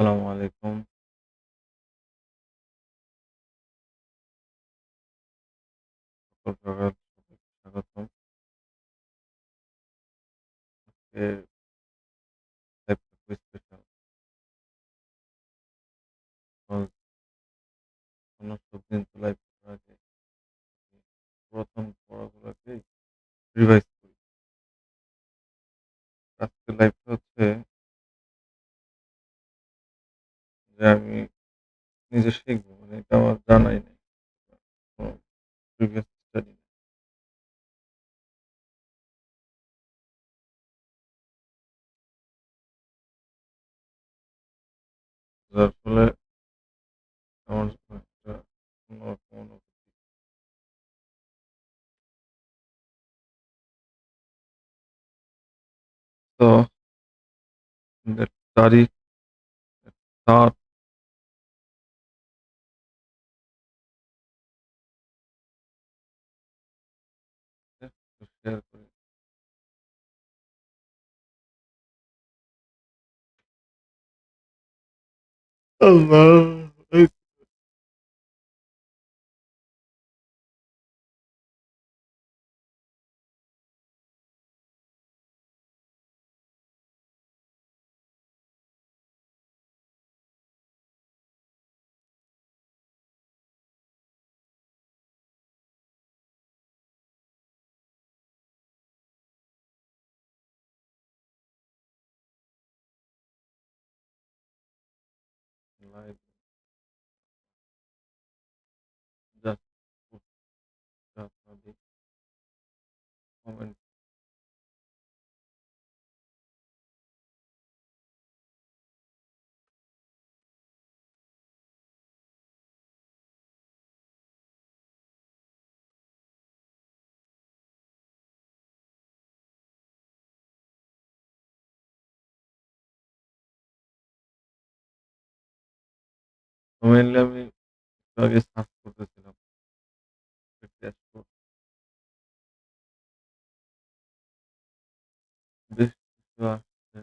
আসসালামু আলাইকুম। সকাল সকাল স্বাগতম। আজকের লাইভটা খুবই স্পেশাল। কারণ সমস্ত দিন তো লাইভ করার আগে পুরাতন পড়াগুলাকেই রিভাইজ করি। আজকের লাইভটা হচ্ছে যে আমি নিজে শিখবো। মানে এটা আমার জানাই নেই। কোনো প্রিভিয়াস স্টাডি নেই। যার ফলে আমার জন্য একটা অন্যরকম অনুভূতি। তো তারিখ, তার শেয়ার করি। আল্লাহ! এই লাইভ জাস্ট আপনাদের কমেন্ট মেইনলি আমি একটু আগে সার্চ করতেছিলাম। ড্যাশবোর্ড বেশ কিছু আসছে।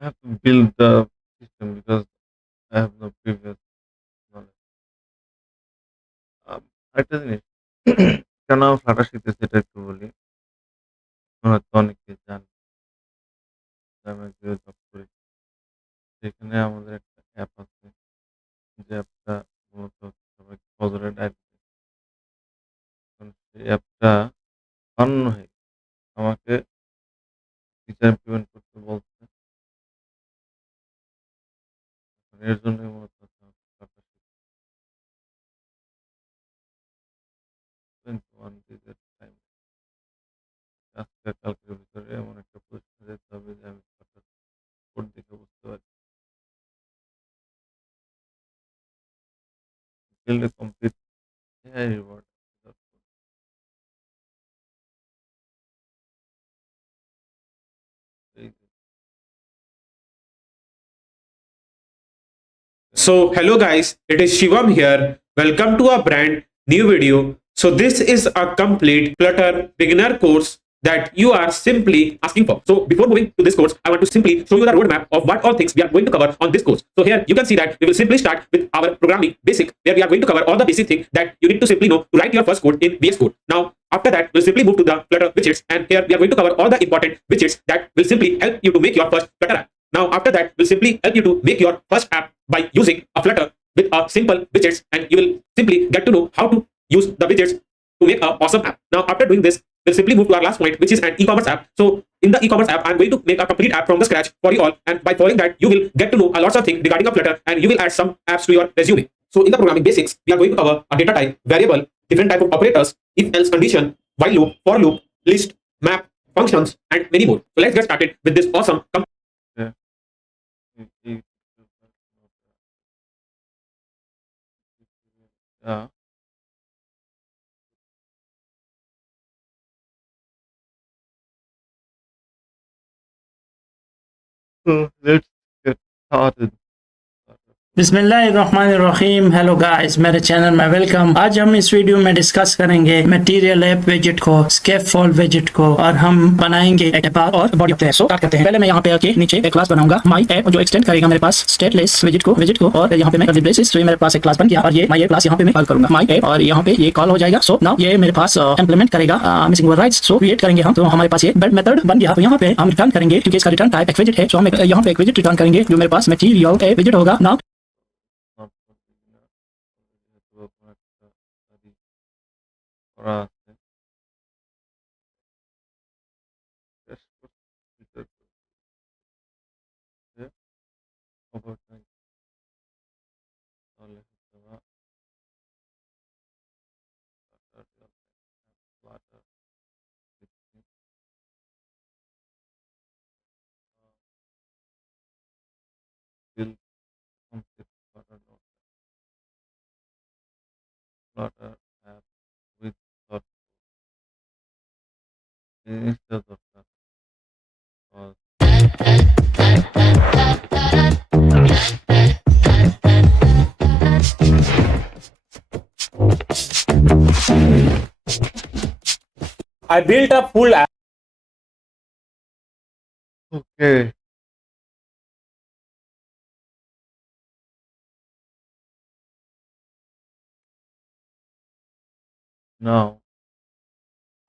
I have to build the system because I have no previous knowledge. আরেকটা জিনিস কেন আমি ফ্লাটার শিখতেছি এটা একটু বলি। হয়তো অনেকে জানে যে আমি একজন জব করি। সেখানে আমাদের একটা অ্যাপ আছে। যে অ্যাপটা মূলত সবাইকে ফজরের ডায়েরি দেয়। এখন সেই অ্যাপটা বানানো হয় আমাকে টিচার ইমপ্লিমেন্ট করতে বলছে। এর জন্যই মূলত ফ্লাটার শিখছি। 21 days এর টাইম। আজকে কালকের ভিতরে এমন একটা পরীক্ষা দিতে হবে যে আমি ফ্লাটার কোড দেখে বুঝতে পারি। Build a complete AI reward. এই So hello guys, it is Shivam here. Welcome to a brand new video. So this is a complete Flutter beginner course that you are simply asking for. So before moving to this course, I want to simply show you the roadmap of what all things we are going to cover on this course. So here you can see that we will simply start with our programming basic, where we are going to cover all the basic things that you need to simply know to write your first code in VS Code. Now after that, we'll simply move to the Flutter widgets, and here we are going to cover all the important widgets that will simply help you to make your first Flutter app. Now after that, we'll simply help you to make your first app by using a Flutter with a simple widgets, and you will simply get to know how to use the widgets to make an awesome app. Now after doing this, we'll simply move to our last point, which is an e-commerce app. So in the e-commerce app, I'm going to make a complete app from the scratch for you all, and by following that, you will get to know a lots of things regarding a Flutter, and you will add some apps to your resume. So in the programming basics, we are going to cover a data type, variable, different type of operators, if-else condition, while loop, for loop, list, map, functions, and many more. So let's get started with this awesome এই Yeah. So let's get started. बिस्मिल्लाहिर्रहमानिर्रहीम। Hello guys, मेरे channel में welcome. आज हम इस video में discuss करेंगे material app विजेट को, स्केप फॉल विजेट को, और हम बनाएंगे एक ऐप और बॉडी ऑफ सो स्टार्ट करते हैं। पहले मैं यहाँ पे आके नीचे एक क्लास बनाऊंगा माई ऐप, जो एक्सटेंड करेगा मेरे पास स्टेटलेस विजेट को और यहाँ पे मैं ब्रेसेस, तो ये मेरे पास एक क्लास बन गया और ये माई क्लास यहाँ पे मैं कॉल करूंगा माई ऐप, और यहाँ पे ये कॉल हो जाएगा। सो नाउ ये मेरे पास इंप्लीमेंट करेगा मिसिंग ओवरराइड्स। सो क्रिएट करेंगे हम, तो हमारे पास ये बेड मेथड बन गया। तो यहाँ पे हम रिटर्न करेंगे क्योंकि इसका रिटर्न टाइप एक विजेट है, तो हम यहाँ पे एक विजेट रिटर्न करेंगे जो मेरे पास मटेरियल ऐप विजेट होगा। नाउ Not development study করা আছে। শেষ করতে যে অবশ্যই তাহলে হয়তোবা Flutter দিচ্ছি। Build complete Flutter app with dot instead of that was I built a full app. okay. Now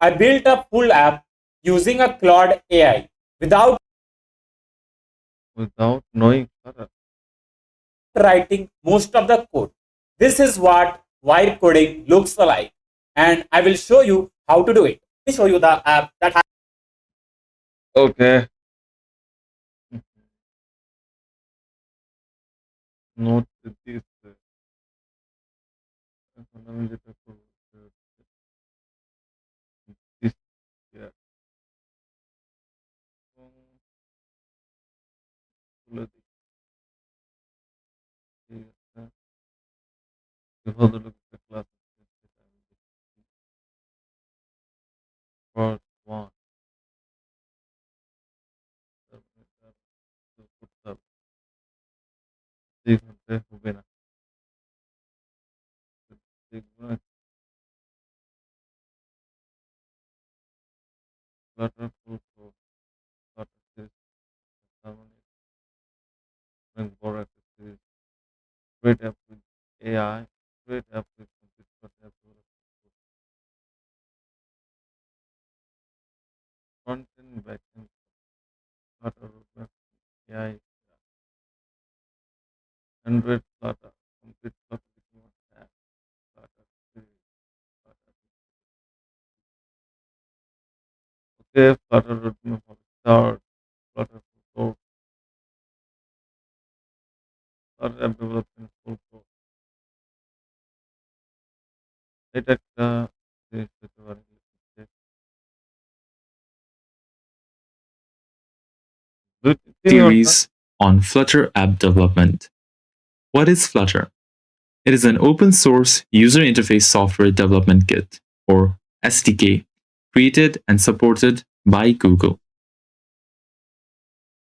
I built a full app using a Claude AI without without knowing Flutter. writing most of the code. This is what wire coding looks like, and I will show you how to do it. Let me show you the app that has Okay. Note this এখন আমি যেটা করবো সেটা হচ্ছে this here এবং খুলে দিই। ঠিক আছে। যে ভদ্রলোকের ক্লাস আছে সেটা আমি দেখছি। First one তারপরে এটা করতে হবে। ২ ঘন্টায় হবে না। দেখবো না Flutter full course Flutter series তার মানে অনেক বড় একটা series. Create app with AI, create app with complete Flutter app development front end, back end, Flutter roadmap, AI, Android Flutter, complete Flutter deployment app, Flutter series, Flutter. Okay, Flutter roadmap of start, Flutter full course, Flutter app development full course. এটা একটা জিনিস পেতে পারি। দুই তিন ঘন্টা Series on Flutter app development. What is Flutter? It is an open source user interface software development kit, or SDK, created and supported by Google.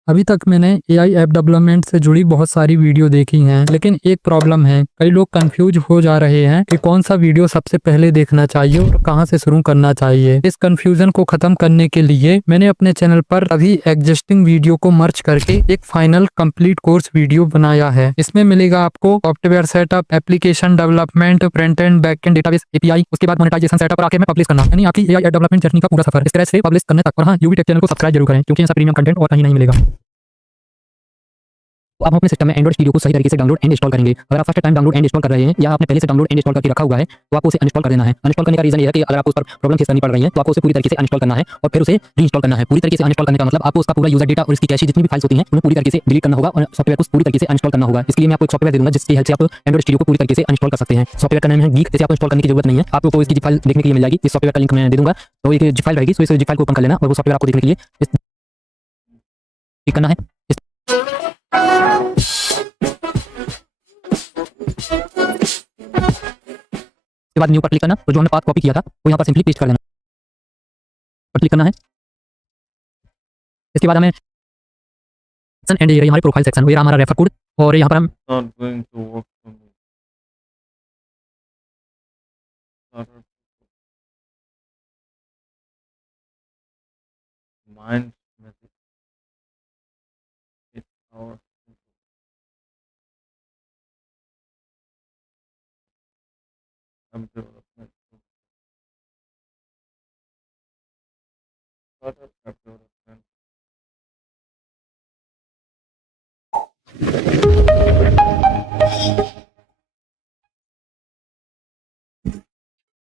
अभी तक मैंने AI ऐप डेवलपमेंट से जुड़ी बहुत सारी वीडियो देखी हैं, लेकिन एक प्रॉब्लम है, कई लोग कंफ्यूज हो जा रहे हैं कि कौन सा वीडियो सबसे पहले देखना चाहिए और कहां से शुरू करना चाहिए। इस कंफ्यूजन को खत्म करने के लिए मैंने अपने चैनल पर अभी एग्जिस्टिंग वीडियो को मर्ज करके एक फाइनल कंप्लीट कोर्स वीडियो बनाया है। इसमें मिलेगा आपको software setup, application development, front end back and database API, उसके बाद मोनेटाइजेशन सेटअप और आखिर में पब्लिश करना, यानी आपकी AI ऐप डेवलपमेंट जर्नी का पूरा सफर स्क्रैच से पब्लिश करने तक। और हाँ, यूवी टेक चैनल को सब्सक्राइब जरूर करें क्योंकि ऐसा प्रीमियम कंटेंट और कहीं नहीं मिलेगा। तो अब हम अपने सिस्टम में एंड्रॉइड स्टूडियो को सही तरीके से डाउनलोड एंड इंस्टॉल करेंगे। अगर आप first time download and install कर रहे हैं या आपने पहले से डाउनलोड एंड इंस्टॉल करके रखा हुआ है तो आपको उसे अनइंस्टॉल कर देना है। अनइंस्टॉल करने का रीजन ये है कि अगर आपको उस पर प्रॉब्लम फेस करनी पड़ रही है तो आपको उसे पूरी तरीके से अनइंस्टॉल करना है और फिर उसे रीइंस्टॉल करना है। पूरी तरीके से अनइंस्टॉल करने का मतलब आपको उसका पूरा यूजर डेटा और इसकी कैशे जितनी भी फाइल्स होती हैं उन्हें पूरी तरीके से डिलीट करना होगा और सॉफ्टवेयर को पूरी तरीके से अनइंस्टॉल करना होगा। इसके लिए मैं आपको एक सॉफ्टवेयर दे दूंगा जिसकी हेल्प से आप एंड्रॉइड स्टूडियो को पूरी तरीके से अनइंस्टॉल कर सकते हैं। सॉफ्टवेयर का नाम है गीक। इसे आपको इंस्टॉल करने की जरूरत नहीं है, आपको इसकी फाइल देखने के लिए मिल जाएगी। इस सॉफ्टवेयर का लिंक मैं दे दूंगा, तो एक जिप फाइल रहेगी, तो इस जिप फाइल को ओपन कर लेना और वो सॉफ्टवेयर आपको देखने के लिए क्लिक करना है। उसके बाद न्यू पर क्लिक करना, तो जो हमने पाथ कॉपी किया था वो यहाँ पर सिंपली पेस्ट कर देना, पर क्लिक करना है। इसके बाद हमें एंड ये हमारी प्रोफाइल सेक्शन, ये हमारा रेफर कोड, और यहाँ पर हम Not going to work for me. Flutter mind method. It's our app development. Flutter app development.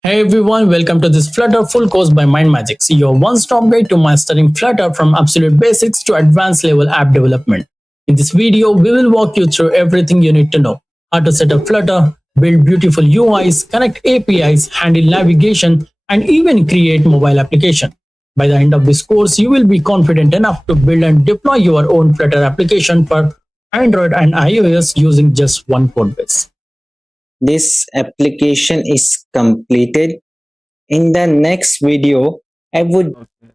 Hey everyone, welcome to this Flutter full course by MindMagics, your one-stop guide to mastering Flutter from absolute basics to advanced level app development. In this video, we will walk you through everything you need to know: how to set up Flutter, build beautiful UIs, connect APIs, handle navigation, and even create mobile application. By the end of this course, you will be confident enough to build and deploy your own Flutter application for Android and iOS using just one code base. This application is completed. In the next video, I would Okay.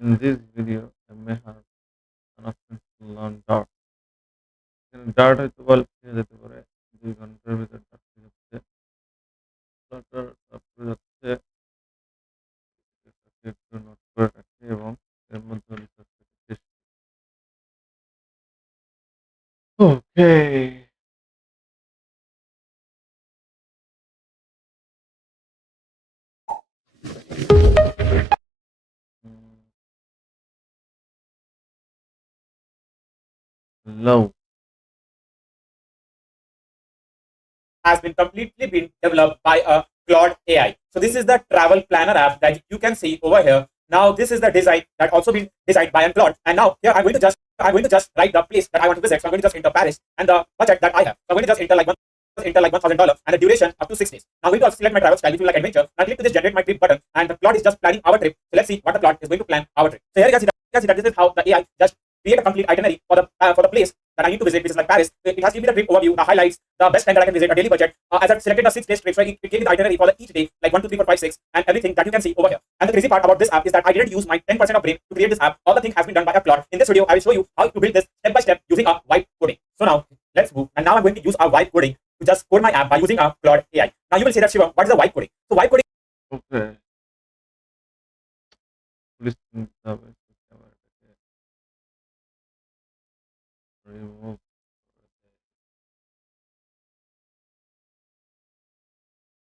In this video, I may have an option to learn Dart. Dart হয়তো বা লিখে যেতে পারে 2 ঘন্টার ভিতর Dart হয়ে যাচ্ছে। Flutter তারপরে যাচ্ছে এটাকে একটু নোট করে রাখি এবং এর মধ্যে আমি কাজটাকে শেষ করি। ওকে। Low. Has been completely been developed by a Claude AI. So this is the travel planner app that you can see over here. Now this is the design that also been designed by a Claude. And now here I'm going to just write the place that I want to visit. So I'm going to just enter Paris and the budget that I have. So I'm going to just enter like $1,000 and the duration up to 6 days. Now I'm going to select my travel style if you like adventure. Now click to this generate my trip button and the Claude is just planning our trip. So let's see what the Claude is going to plan our trip. So here you can see that this is how the AI just create a complete itinerary for the place that I need to visit, which is like Paris. It has given me the trip overview, the highlights, the best time that I can visit, a daily budget. As I've selected a 6 days trip, so it gave me the itinerary for each day, like 1, 2, 3, 4, 5, 6, and everything that you can see over here. And the crazy part about this app is that I didn't use my 10% of brain to create this app. All the thing has been done by a Claude. In this video, I will show you how to build this step by step using a vibe coding. So now let's move. And now I'm going to use our vibe coding to just code my app by using a Claude AI. Now you will say that Shiva, what is a vibe coding? So vibe coding. Okay. Please নিতে হবে ক্যামেরাটাকে remove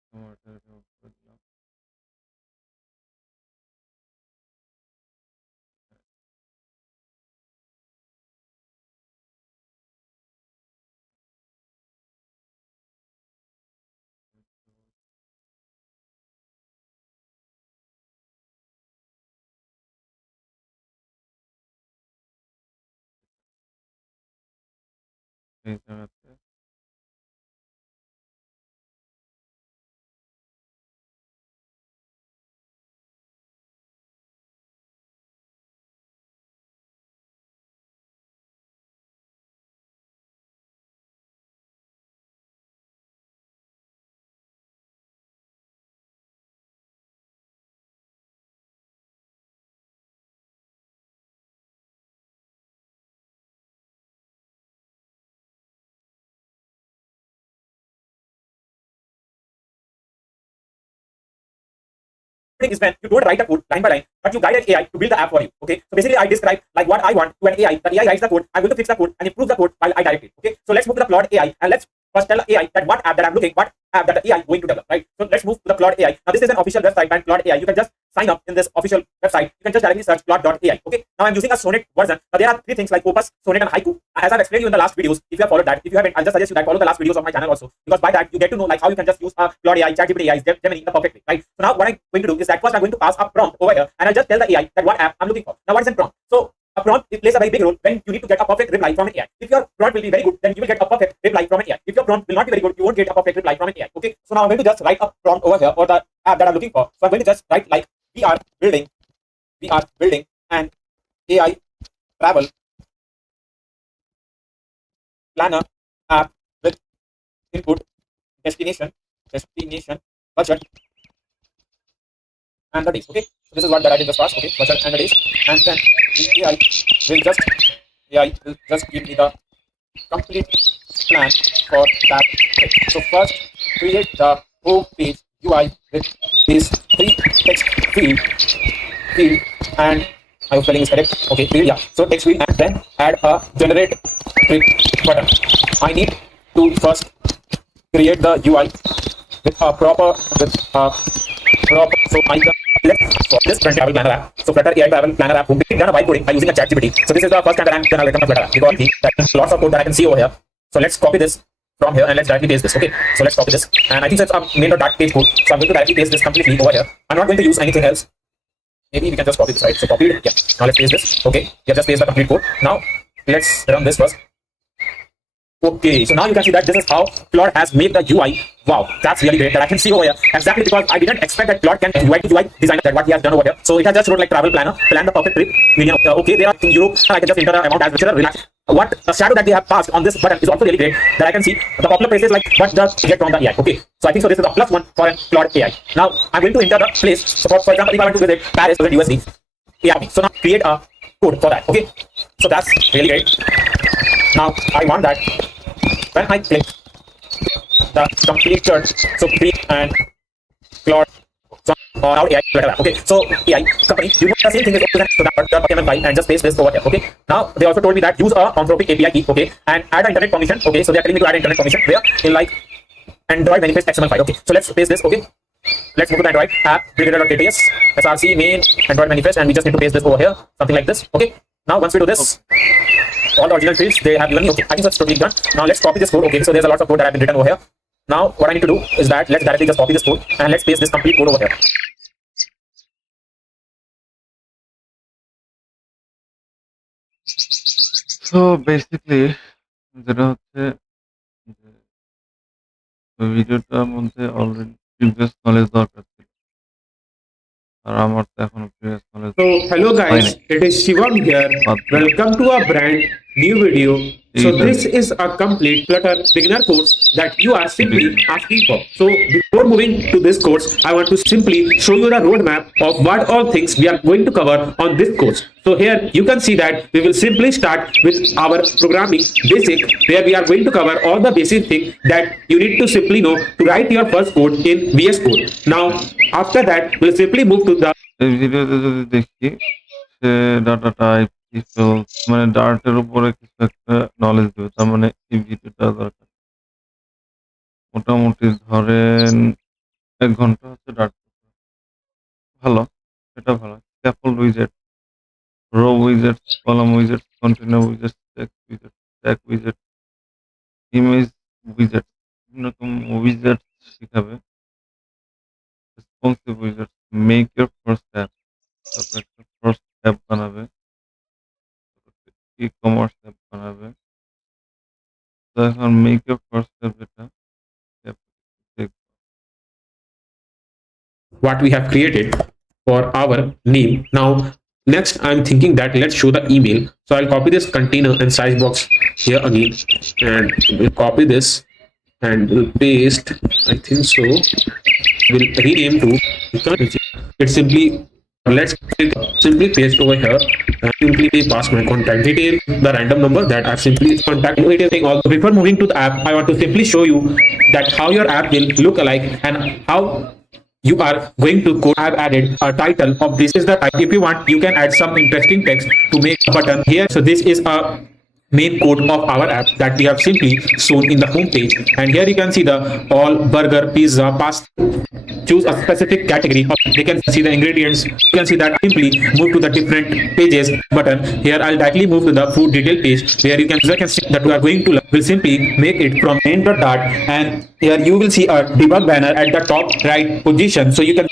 ক্যামেরাটা remove করে দিলাম। এই জায়গাতে Is when you don't write a code line by line, but you guide an AI to build the app for you. Okay. So basically, I describe like what I want to an AI. The AI writes the code. I'm going to fix the code and improve the code while I direct it. Okay. So let's move to the Claude AI and let's first tell the AI that what app that I'm looking, what app that the AI is going to develop. Right. So let's move to the Claude AI. Now this is an official website by Claude AI. You can just sign up in this official website. You can just directly search Claude.ai. Okay. Now I'm using a Sonnet version. Now there are 3 things like Opus, Sonnet, and Haiku. As I've explained you in the last videos, if you have followed that, if you haven't, I'll just suggest you that follow the last videos of my channel also, because by that you get to know like how you can just use Claude AI, ChatGPT AI, Gemini in the perfect way, right? So now what I'm going to do is that first I'm going to pass a prompt over here, and I'll just tell the AI that what app I'm looking for. Now what is a prompt? So a prompt, it plays a very big role when you need to get a perfect reply from an AI. If your prompt will be very good, then you will get a perfect reply from an AI. If your prompt will not be very good, you won't get a perfect reply from an AI. Okay. So now I'm going to just write a prompt over here for the app that I'm looking for. So I'm going to just write like we are building an AI travel planner app with input destination virtual and the days. Okay, so this is what that I did just past. Okay, virtual and the days, and then the AI will just give me the complete plan for that thing. So first, create the home page UI with these three text field and I hope spelling is correct. Okay, field, yeah. So text field and then add a generate click button. I need to first create the UI with a proper so I can for this front travel planner app. So Flutter AI travel planner app will be done by coding by using a ChatGPT. So this is the first time that I'm gonna recommend Flutter because I think that lots of code that I can see over here. So let's copy this from here and let's directly paste this. Okay, so let's copy this and I think that's a main.dat page code. So I'm going to directly paste this completely over here. I'm not going to use anything else. Maybe we can just copy this, right? So copied, yeah. Now let's paste this. Okay, yeah, just paste the complete code. Now let's run this first. Okay, so now you can see that this is how Claude has made the UI. Wow, that's really great that I can see over here. Exactly because I didn't expect that Claude can UI to UI design that what he has done over here. So it has just wrote like travel planner, plan the perfect trip. Meaning, okay, there are in Europe, I can just enter an amount as whichever relax. What the shadow that they have passed on this button is also really great that I can see the popular places like what does get from the AI. Okay, so I think so this is a +1 for an Claude AI. Now I'm going to enter the place. So for example, if I want to visit Paris or USD, AI. So now create a code for that. Okay, so that's really great. Now I want that when I click the completed, so create and Claude or our AI Flutter. Okay, so AI company, you know the same thing is open to that document file and just paste this over here. Okay, now they also told me that use a Anthropic API key. Okay, and add an internet permission. Okay, so they are telling me to add internet permission where in like Android manifest XML file. Okay, so let's paste this. Okay, let's move to the Android app brigadier.js src main Android manifest and we just need to paste this over here, something like this. Okay, now once we do this, all the original fields they have given me. Okay, I think that's totally done. Now let's copy this code. Okay, so there's a lot of code that have been written over here. Now what I need to do is that let's directly just copy this code and let's paste this complete code over here. So basically যেটা হচ্ছে যে ওই ভিডিওটার মধ্যে already previous knowledge দরকার ছিল। আর আমার তো এখনো প্রিভিয়াস নলেজ So hello হয় guys, নাই। it is Shivam here. Welcome to a brand new video. So this is a complete Flutter beginner course that you are simply asking for. So before moving to this course, I want to simply show you the roadmap of what all things we are going to cover on this course. So here you can see that we will simply start with our programming basic, where we are going to cover all the basic things that you need to simply know to write your first code in VS Code. Now after that, we'll simply move to the এই ভিডিওতে যদি দেখি সে data type মানে ডার্টের উপরে কিছু একটা knowledge দেবে, তার মানে এই ভিডিওটা দরকার। মোটামুটি ধরেন 1 ঘন্টা হচ্ছে ডার্ট ভালো, এটা ভালো। স্ক্যাফোল্ড উইজেট, রো উইজেট, কলাম উইজেট, কন্টেনার উইজেট, স্ট্যাক উইজেট, ইমেজ উইজেট, বিভিন্ন রকম উইজেট শিখাবে। রেসপন্সিভ উইজেট, মেক ইউর ফার্স্ট অ্যাপ, তারপর একটা ফার্স্ট অ্যাপ বানাবে, ই-কমার্স অ্যাপ বানাবে। তো এখন মেক ইউর ফার্স্ট অ্যাপ যেটা what we have created for our name. Now next I'm thinking that let's show the email. So I'll copy this container and size box here again and we'll copy this and we'll paste, I think so we'll rename to it simply. Let's simply paste over here and simply pass my contact detail, the random number that I've simply contact anything. Also before moving to the app, I want to simply show you that how your app will look alike and how you are going to code. I've added a title of this is the type. If you want, you can add some interesting text to make a button here. So this is a main code of our app that we have simply shown in the home page, and here you can see the all burger, pizza, pasta. Choose a specific category. They can see the ingredients. You can see that simply move to the different pages button. Here I'll directly move to the food detail page where you can see that we are going to will simply make it from main.dart, and here you will see a debug banner at the top right position, so you can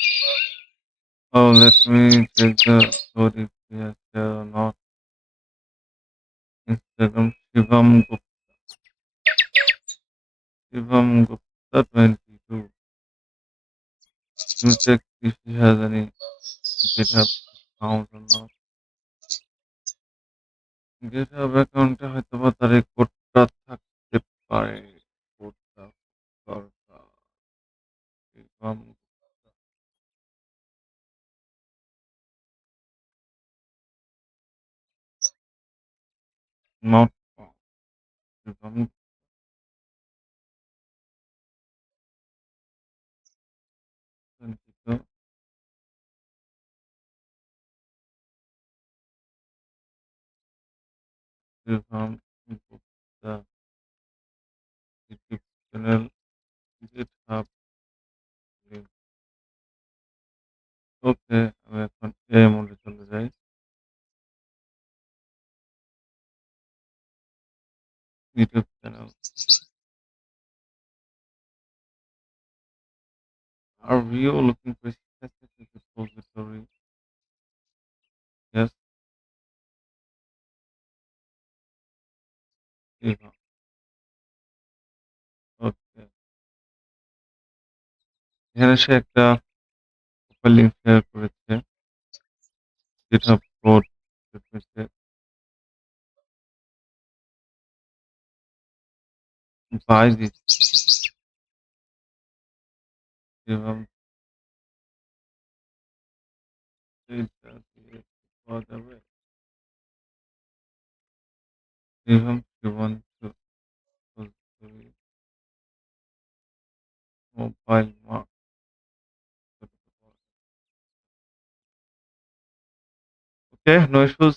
Oh, let me check the story. Yes, not Instagram. Shivam Gupta 22. Let me check if he has any GitHub account or not. GitHub অ্যাকাউন্টে হয়তোবা তার এই কোডটা থাকতে পারে। কোডটা দরকার। um, mount um, um, input the YouTube channel GitHub link. ওকে, আমি এখন এই মোডে চলে যাই। YouTube channel. Are we all looking for a specific repository? Yes. Yeah. ওকে। এখানে সে একটা প্রোফাইল লিংক শেয়ার করেছে। GitHub code করেছে। Buy this. GitHub এটা দিয়ে পাওয়া যাবে। GitHub you want to repository mobile mark. Okay, no issues.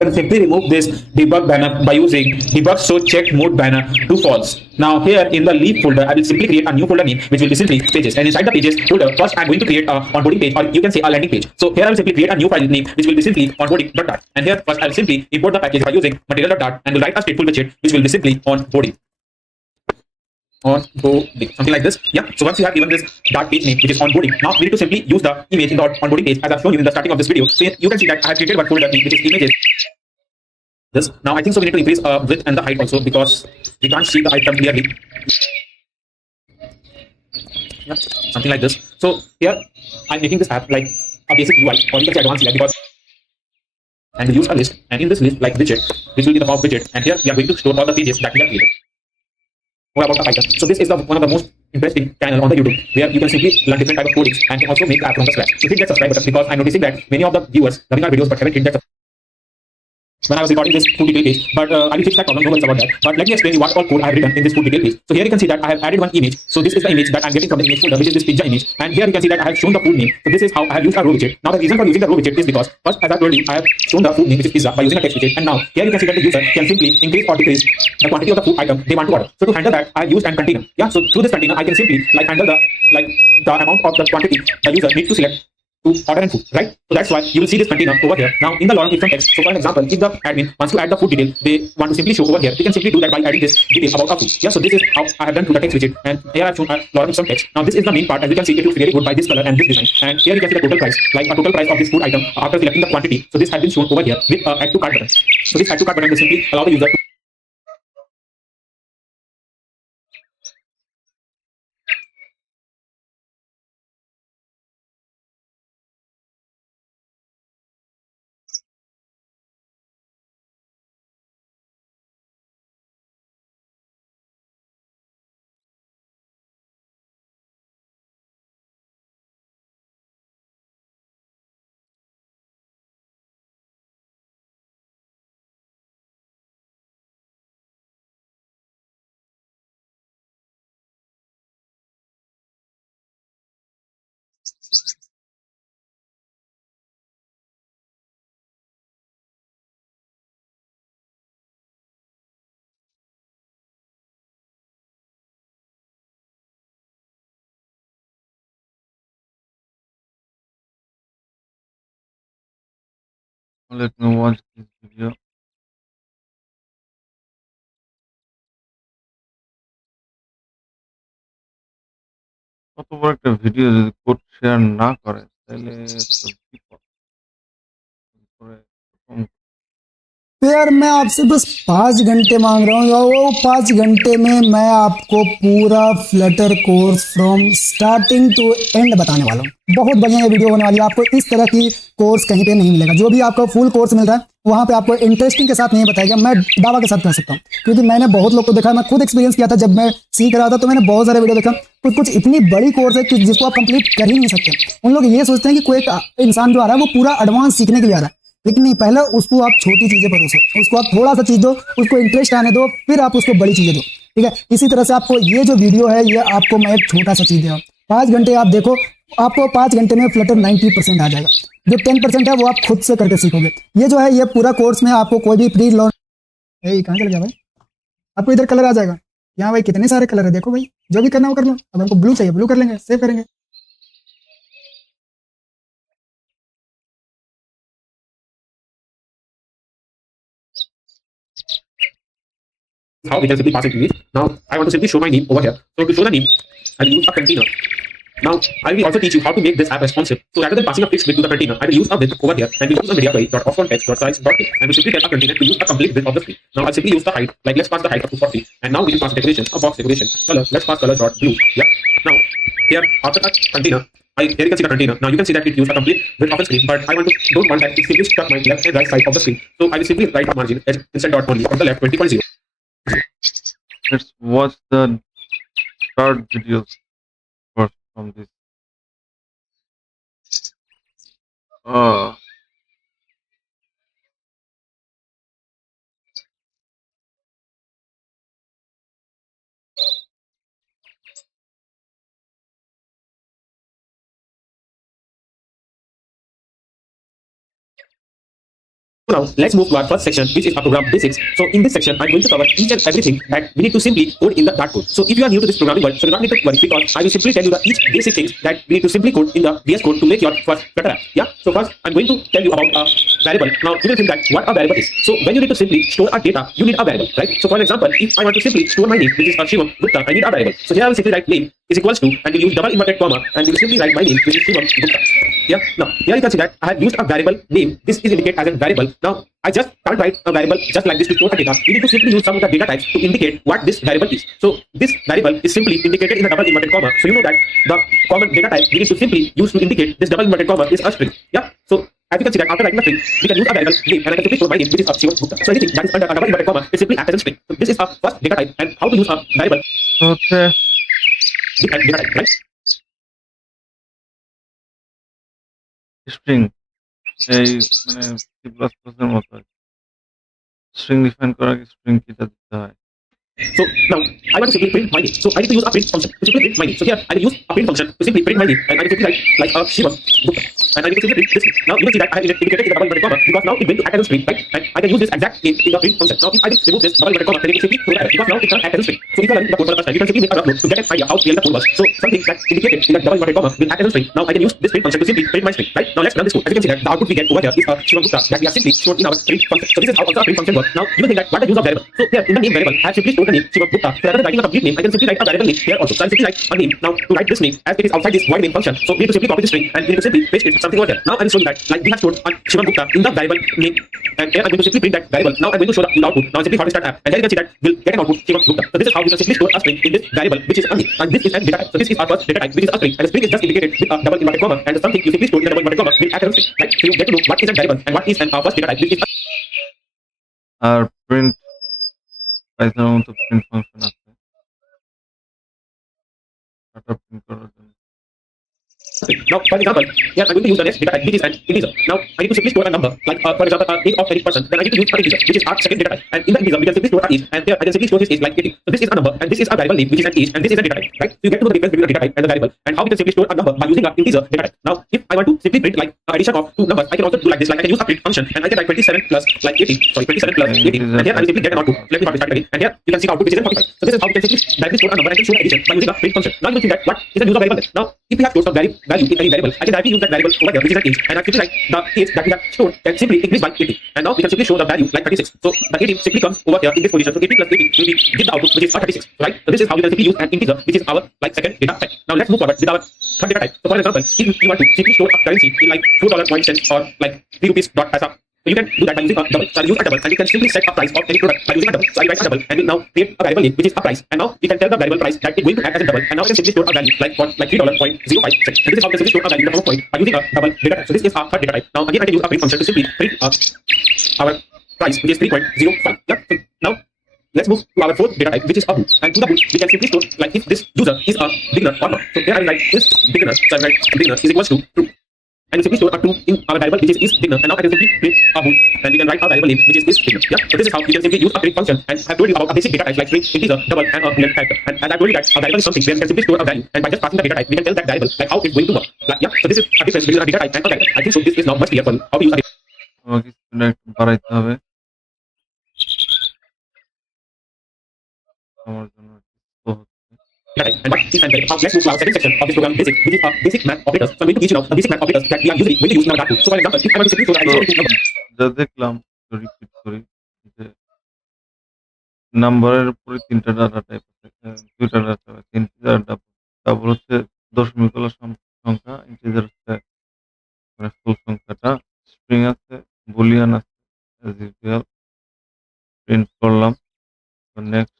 Can simply remove this debug banner by using debug show check mode banner to false. Now here in the leaf folder, I will simply create a new folder name which will be simply pages, and inside the pages folder, first I'm going to create a onboarding page, or you can say a landing page. So here I will simply create a new file name which will be simply onboarding.dart, and here first I will simply import the package by using material.dart and will write a stateful widget which will be simply onboarding. Onboarding, something like this. Yeah. So once you have given this dart page name, which is onboarding, now we need to simply use the image in the onboarding page as I've shown you in the starting of this video. So you can see that I have created one folder name which is images. This now I think so we need to increase width and the height also, because we can't see the item clearly. Yeah, something like this. So here I'm making this app like a basic UI, or you can say advanced UI, because and we use a list, and in this list like widget, which will be the top widget, and here we are going to store all the pages that we have created. More about the Python. So this is the one of the most interesting channel on the YouTube, where you can simply learn different type of codings and can also make the app from the scratch. So hit that subscribe button, because I'm noticing that many of the viewers loving our videos but haven't hit that when I was recording this full detail page, but I will fix that problem, no worries about that. But let me explain you what all code I have written in this full detail page. So here you can see that I have added one image. So this is the image that I'm getting from the image folder, which is this pizza image. And here you can see that I have shown the full name. So this is how I have used a row widget. Now the reason for using the row widget is because first, as I told you, I have shown the food name, which is pizza, by using a text widget. And now here you can see that the user can simply increase or decrease the quantity of the food item they want to order. So to handle that, I have used an container. Yeah. So through this container, I can simply handle the amount of the quantity the user needs to select to order and food, right? So that's why you will see this container over here. Now in the lorem ipsum text, so for an example, if the admin wants to add the food detail they want to simply show over here, they can simply do that by adding this detail about a food. Yeah, so this is how I have done to the text widget, and here I have shown a lorem ipsum text. Now this is the main part, as you can see it is really good by this color and this design, and here you can see the total price, like a total price of this food item after selecting the quantity. So this has been shown over here with add to cart button. So this add to cart button will simply allow the user to Let me watch this video. কত বড় একটা video যদি code share না করে তাহলে তো বিপদ। করে तो यार मैं आपसे बस 5 घंटे मांग रहा हूँ और वो 5 घंटे में मैं आपको पूरा Flutter course from starting to end बताने वाला हूँ। बहुत बढ़िया ये वीडियो होने वाली है। आपको इस तरह की कोर्स कहीं पे नहीं मिलेगा। जो भी आपको फुल कोर्स मिल रहा है वहाँ पे आपको इंटरेस्टिंग के साथ नहीं बताएगा। मैं दावा के साथ कह सकता हूँ क्योंकि मैंने बहुत लोग को देखा, मैं खुद एक्सपीरियंस किया था। जब मैं सीख रहा था तो मैंने बहुत सारे वीडियो देखा। कुछ इतनी बड़ी कोर्स है कि जिसको आप कंप्लीट कर ही नहीं सकते। उन लोग ये सोचते हैं कि कोई एक इंसान जो आ रहा है वो पूरा एडवांस सीखने के लिए आ रहा है, लेकिन नहीं, पहले उसको आप छोटी चीजें परोसो, उसको आप थोड़ा सा चीज दो, उसको इंटरेस्ट आने दो, फिर आप उसको बड़ी चीजें दो। ठीक है, इसी तरह से आपको ये जो वीडियो है ये आपको मैं एक छोटा सा चीज दे रहा हूँ। 5 घंटे आप देखो, आपको 5 घंटे में फ्लटर 90% आ जाएगा। जो 10% है वो आप खुद से करके सीखोगे। ये जो है ये पूरा कोर्स में आपको कोई भी प्री लॉन्च कहाँ चल गया भाई, आपको इधर कलर आ जाएगा। यहाँ भाई कितने सारे कलर है, देखो भाई जो भी करना वो कर लो। अब हमको ब्लू चाहिए, ब्लू कर लेंगे, सेव करेंगे। How we can simply pass it to it. Now I want to simply show my name over here. So to show the name, I'll use a container. Now I will also teach you how to make this app responsive. So rather than passing a fixed width to the container, I will use a width over here and we'll use a media query dot of context dot size dot and we'll simply tell our container to use a complete width of the screen. Now I'll simply use the height, like let's pass the height up to 40, and now we will pass decoration, a box decoration, color, let's pass color dot blue. Yeah. Now here after that container, here you can see the container. Now you can see that it used a complete width of the screen, but I don't want that. It simply stuck my left and right side of the screen. So I will simply write a margin instead dot only on the left 20.0. Let's watch the short videos first from this. Oh, Now let's move to our first section, which is our program basics. So in this section, I'm going to cover each and everything that we need to simply code in that code. So if you are new to this programming world, so do not need to worry because I will simply tell you the each basic things that we need to simply code in the VS Code to make your first Flutter app. Yeah. So first, I'm going to tell you about a variable. Now you will think that what a variable is. So when you need to simply store a data, you need a variable, right? So for example, if I want to simply store my name, which is Shivam Gupta, I need a variable. So here I will simply write name is equals to, and we'll use double inverted comma, and we will simply write my name, which is Shivam Gupta. Yeah. Now here you can see that I have used a variable name. This is indicated as a variable. Now I just can't write a variable just like this to store the data. We need to simply use some of the data types to indicate what this variable is. So this variable is simply indicated in a double inverted comma. So you know that the common data type we need to simply use to indicate this double inverted comma is a string. Yeah. So as you can see that after writing a string, we can use a variable name and I can simply store my name, which is Shivam Gupta. So anything that is under a double inverted comma is simply acts as a string. So this is our first data type and how to use a variable okay. data type, right? String এই মানে C plus plus এর মতো string define করার আগে string কিটা দিতে হয়। So now I want to simply print my name. So I need to use a print function to simply print my name. So here I will use a print function to simply print my name and I will simply write like a Shivam Gupta. And I will simply print this. Now you will see that I have indicated in the double inverted comma because now it will act as a string, right? And I can use this exact name in the print function. Now if I will remove this double inverted comma, then it will simply throw the error because now it can't act as a string. So if you are learning the code for the first time, you can simply make a rough note to get an idea how real the code was. So something that's indicated in the double inverted comma will act as a string. Now I can use this print function to simply print my string, right? Now let's run this code. As you can see that the output we get over here is a Shivam Gupta that we are simply stored in our print function. So this is how also a print function works. Now you will think that what the use of variable. So here in the name variable, I have simply stored the name Shivam Gupta. So rather than writing a complete name, I can simply write a variable name here also. So I'll simply write a name. Now to write this name, as it is outside this void name function, so we need to simply copy the string and we need to simply paste it something over here. Now I will show you that like we have stored Shivam Gupta in the variable name, and here I'm going to simply print that variable. Now I'm going to show the output. Now simply start app, and here you can see that we'll get an output Shivam Gupta. So this is how we can simply store a string in this variable, which is a name, and this is a data type. So this is our first data type, which is a string, and the string is just indicated with a double inverted comma, and the something you simply store in a double inverted comma will act as a string. Right? So you get to know what is a variable and what is our first data type, which is আর print পাইথনের মতো print function আছে data print করার জন্য। Now, for example, here I'm going to use the next data type, which is an integer. Now, I need to simply store a number, like for example, age of any person. Then I need to use an integer, which is our second data type. And in the integer, we can simply store our age, and here I can simply store his age like 80. So this is a number, and this is a variable name, which is an age, and this is a data type, right? So you get to know the difference between a data type and the variable, and how we can simply store a number by using an integer data type. Now, if I want to simply print like an addition of two numbers, I can also do like this. Like I can use a print function, and I can write 27 plus like 80. Sorry, 27 plus 80. And here I will simply get an output. Let me start again. And here you can see the output, which is 45. So this is how we can simply directly store a number and can store addition by using a print function. Now you will think that what is the use of variable then? Now, if we have stored some value in any variable, I can directly use that variable over here, which is an age, and I simply write the age that we have stored and simply increase by 80. And now we can simply show the value like 36. So the 80 simply comes over here in this position. So 80 plus 80 will be give the output, which is 36, right? So this is how we can simply use an integer, which is our like second data type. Now let's move forward with our third data type. So for example, if you want to simply store a currency in like $4 coin cents or like 3 rupees dot paisa, So you can do that by using a double. So I use a double, and you can simply set a price of any product by using a double. So I write a double, and we now create a variable name which is a price, and now we can tell the variable price that it's going to act as a double, and now we can simply store a value like $3.05. And this is how we can simply store a value in the form of point by using a double data type. So this is our third data type. Now again I can use a print function to simply print our price, which is 3.05. Yeah. So now let's move to our fourth data type, which is a bool. And to the bool, we can simply store like if this user is a beginner or not. So here I will write this beginner. So I will write beginner is equals to true. And we simply store a true in our variable which is beginner. And now I can simply print a bool, and we can write a variable name which is beginner. Yeah. So this is how we can simply use a print function. And I have told you about a basic data type like string, integer, double, and a boolean character. And as I told you that a variable is something where we can simply store a value, and by just passing the data type, we can tell that variable like how it's going to work. Like, yeah. So this is a difference between a data type and a character. I think so. This is now much clear for you how to use a আমাকে স্পিডটা একটু বাড়াইতে হবে আমার জন্য slow হচ্ছে। data type. And what is and let's move to our second section of this program, basic, which is basic math operators. So I'm going to teach you now the basic math operators that we are usually going to use in our data. So for example, if I want to simply store যা দেখলাম repeat করি যে নাম্বারের উপরে ৩টা data type আছে, ২টা data type আছে। ইন্টিজার ডাবল হচ্ছে দশমিকওয়ালা সংখ্যা, ইন্টিজার হচ্ছে মানে ফুল সংখ্যাটা, স্ট্রিং আছে, বুলিয়ান আছে, অ্যাজ ইউজুয়াল প্রিন্ট করলাম। Next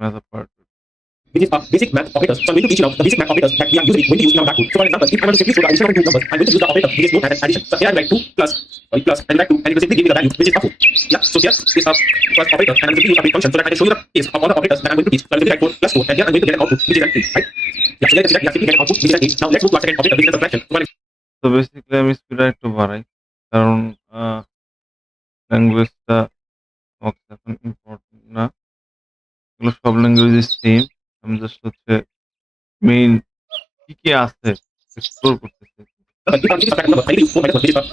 math operator. which is basic math operators. So I'm going to teach you now the basic math operators that we are usually going to use in our data. So for example, if I want to simply store the addition of two numbers, I'm going to use the operator which is note as addition. So here I write 2 plus, and write 2, and it will simply give me the value which is a 4. Yeah. So here is a plus operator, and I'm going to use a print function so that I can show you the case of all the operators that I'm going to teach. So I'm going to write 4 plus 4, and here I'm going to get an output which is an 8, right? Yeah. So let's see that we are simply getting output which is an 8. Now let's move to our second operator which is a subtraction. তো basically আমি স্পিডটা একটু বাড়াই কারণ ল্যাঙ্গুয়েজটা এখন important না, এগুলো সব ল্যাঙ্গুয়েজের সেম। আমি জাস্ট হচ্ছে মেইন কি কি আছে এক্সপ্লোর করতেছি। বাড়াই দিলাম।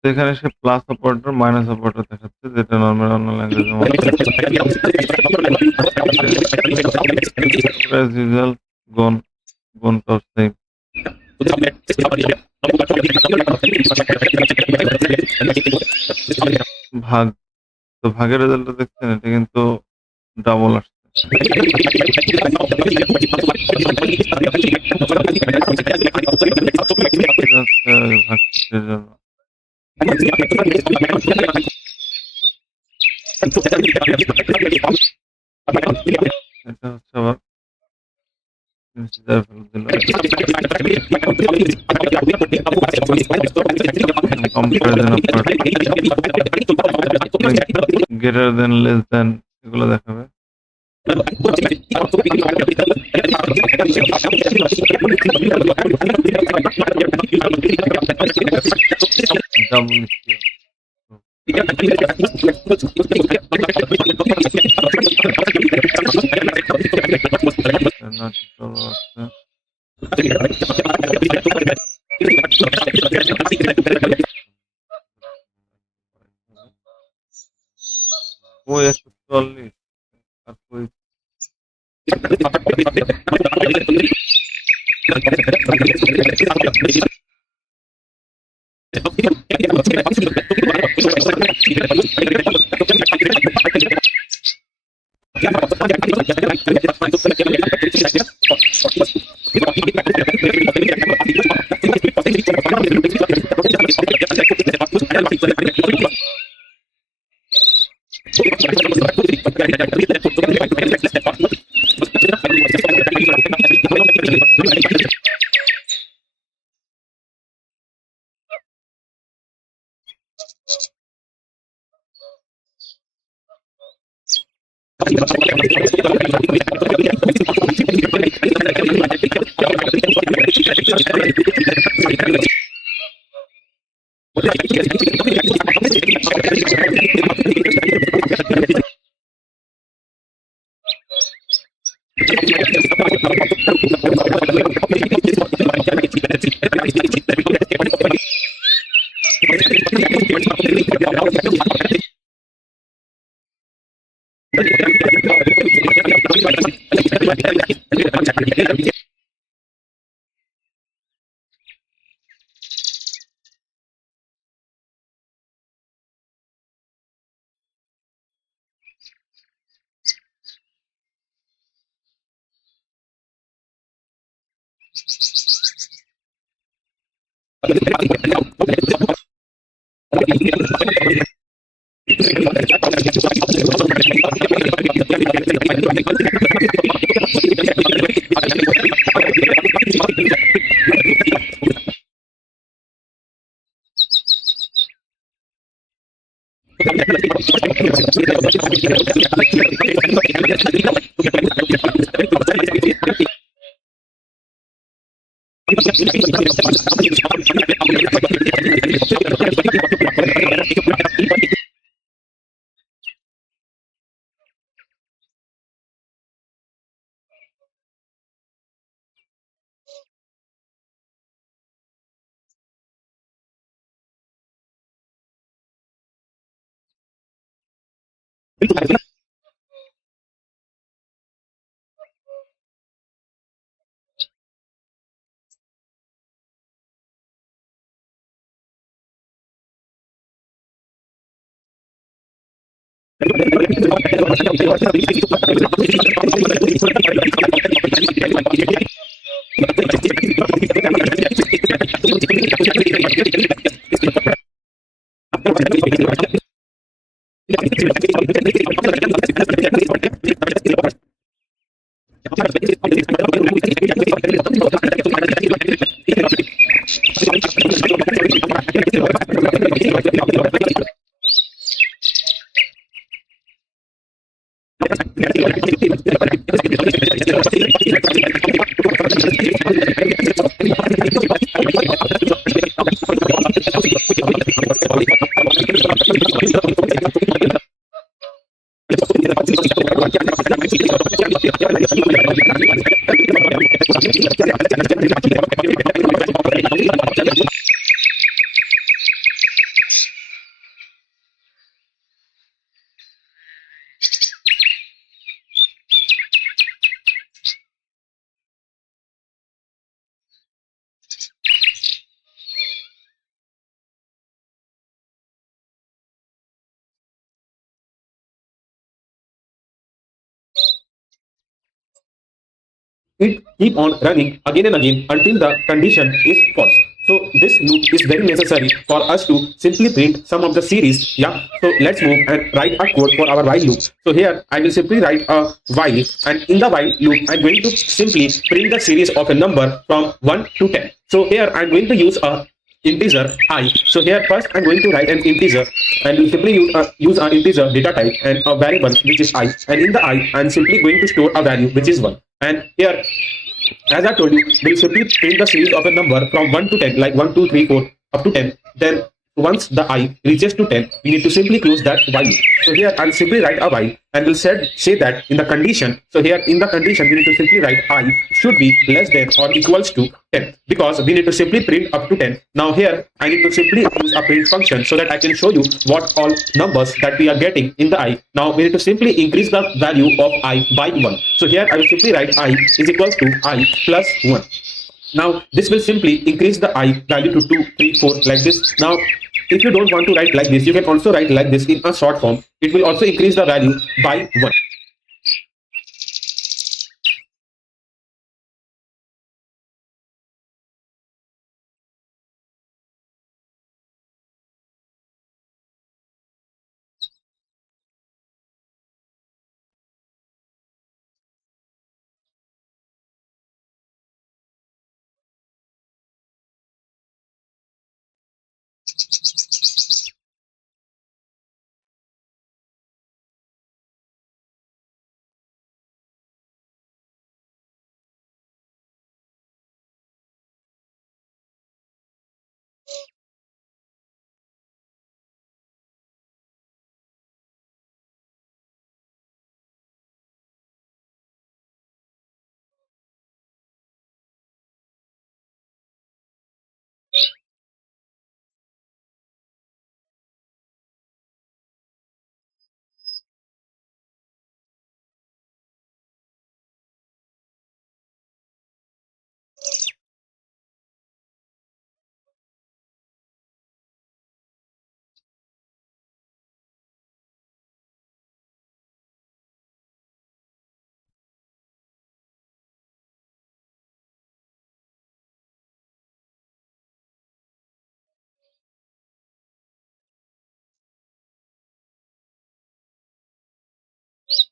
তো এখানে সে প্লাস অপারেটর মাইনাস অপারেটর দেখাচ্ছে, যেটা নর্মাল অন্য ল্যাঙ্গুয়েজের মতো। অ্যাজ ইউজুয়াল গনটাও সেম। ভাগ, তো ভাগের রেজাল্টটা দেখছেন, এটা কিন্তু ডাবল আসছে। ভাগ জন্য এটা হচ্ছে আবার গ্রেটার দেন লেস দেন এগুলো দেখাবে। ডাবল ওই 144 আর ওই It keep on running again and again until the condition is false. So this loop is very necessary for us to simply print some of the series. Yeah. So let's move and write a code for our while loop. So here I will simply write a while, and in the while loop I'm going to simply print the series of a number from 1 to 10. So here I'm going to use a integer I. So here first I'm going to write an integer, and we'll simply use an integer data type and a variable which is I, and in the I I'm simply going to store a value which is 1. And here, as I told you, we'll simply print the series of a number from 1 to 10, like 1, 2, 3, 4, up to 10. Then once the I reaches to 10, we need to simply close that while. So here I'll simply write a while, and we'll say that in the condition. So here in the condition, we need to simply write I should be less than or equals to 10, because we need to simply print up to 10. Now here I need to simply use a print function so that I can show you what all numbers that we are getting in the I. Now we need to simply increase the value of I by 1. So here I will simply write I is equals to I plus 1. Now this will simply increase the I value to 2, 3, 4 like this. Now if you don't want to write like this, you can also write like this in a short form. It will also increase the value by 1.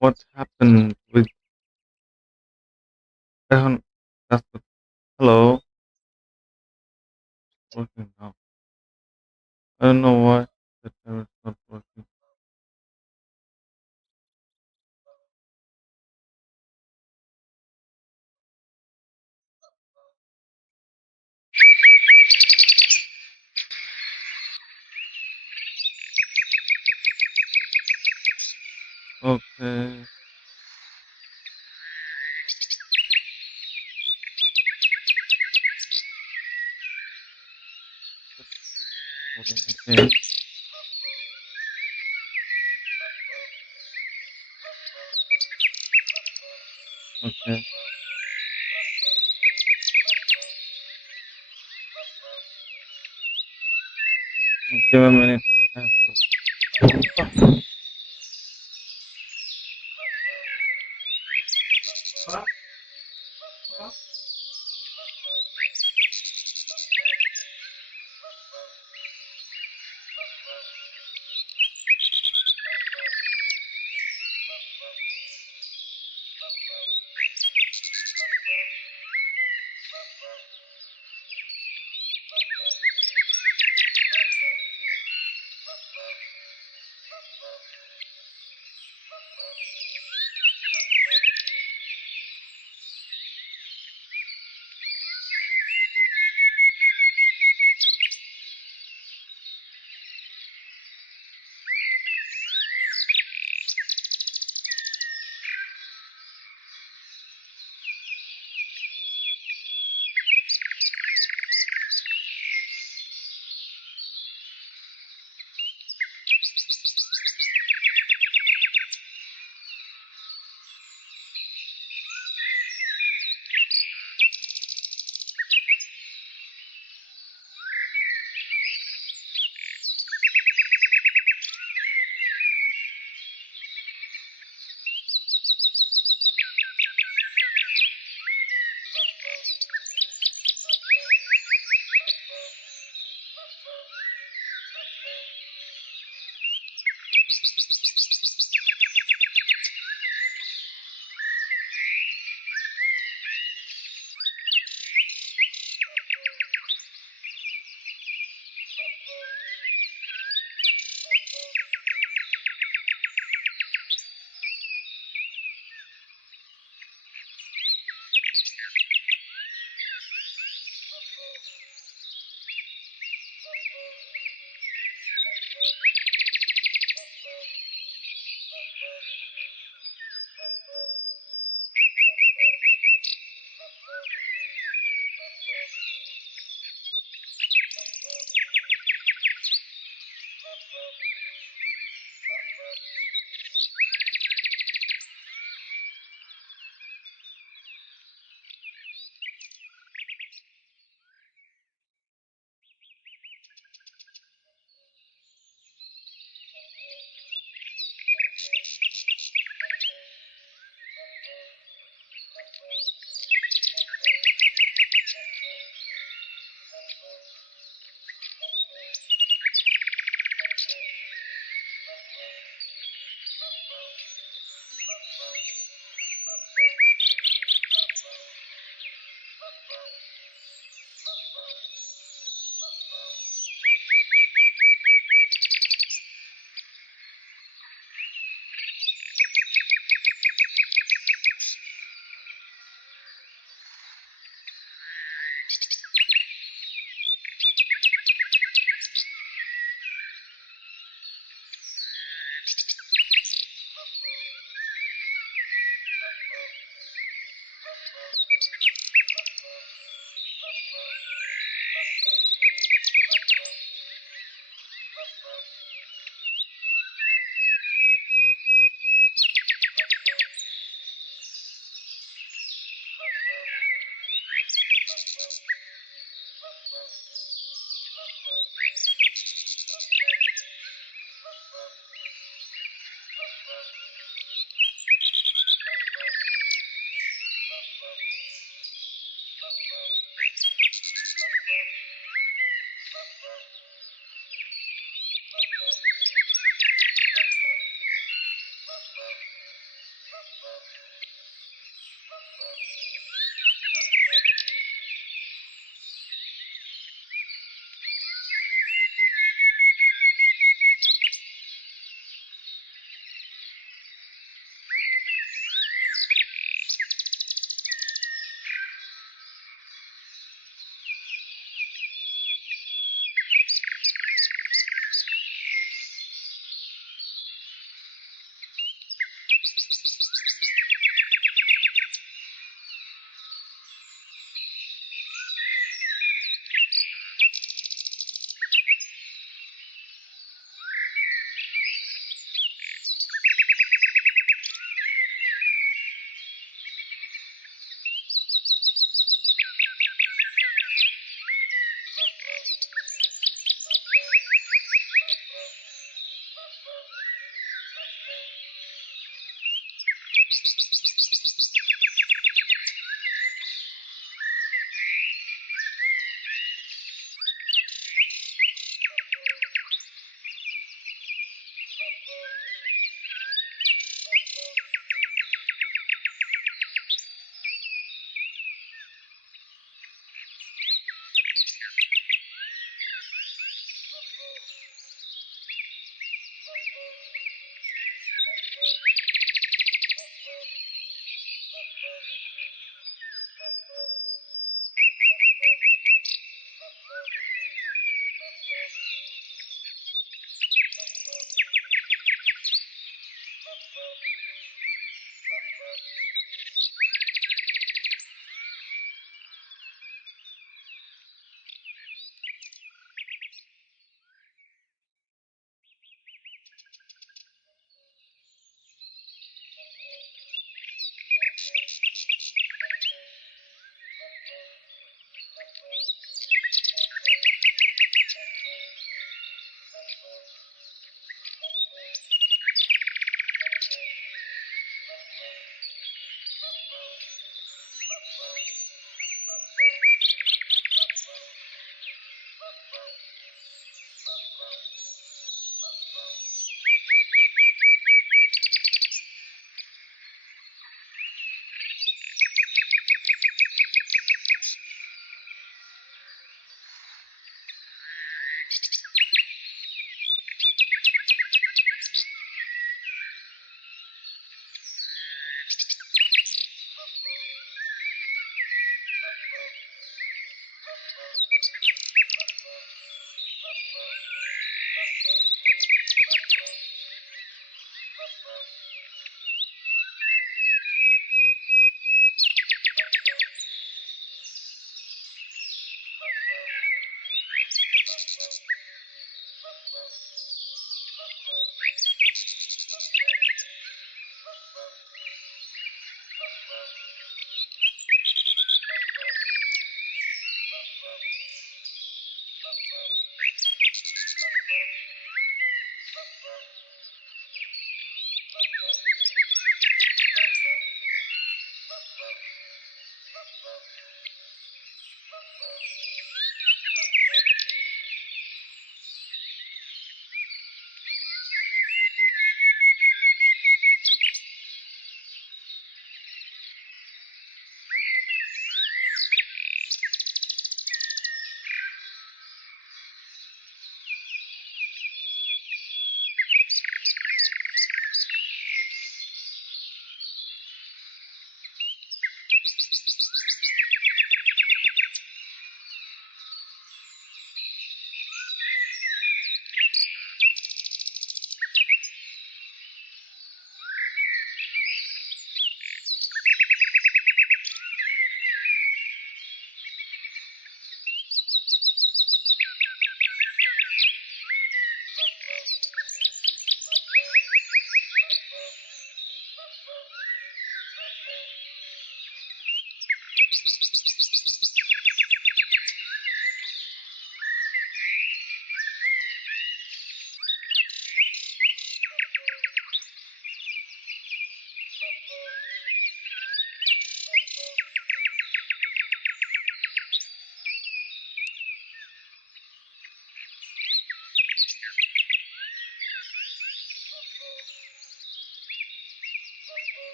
what happened with এখন কাজ করতে hello working now. I don't know why the camera is not working. Okay. Okay. Okay. Give a minute. I have to-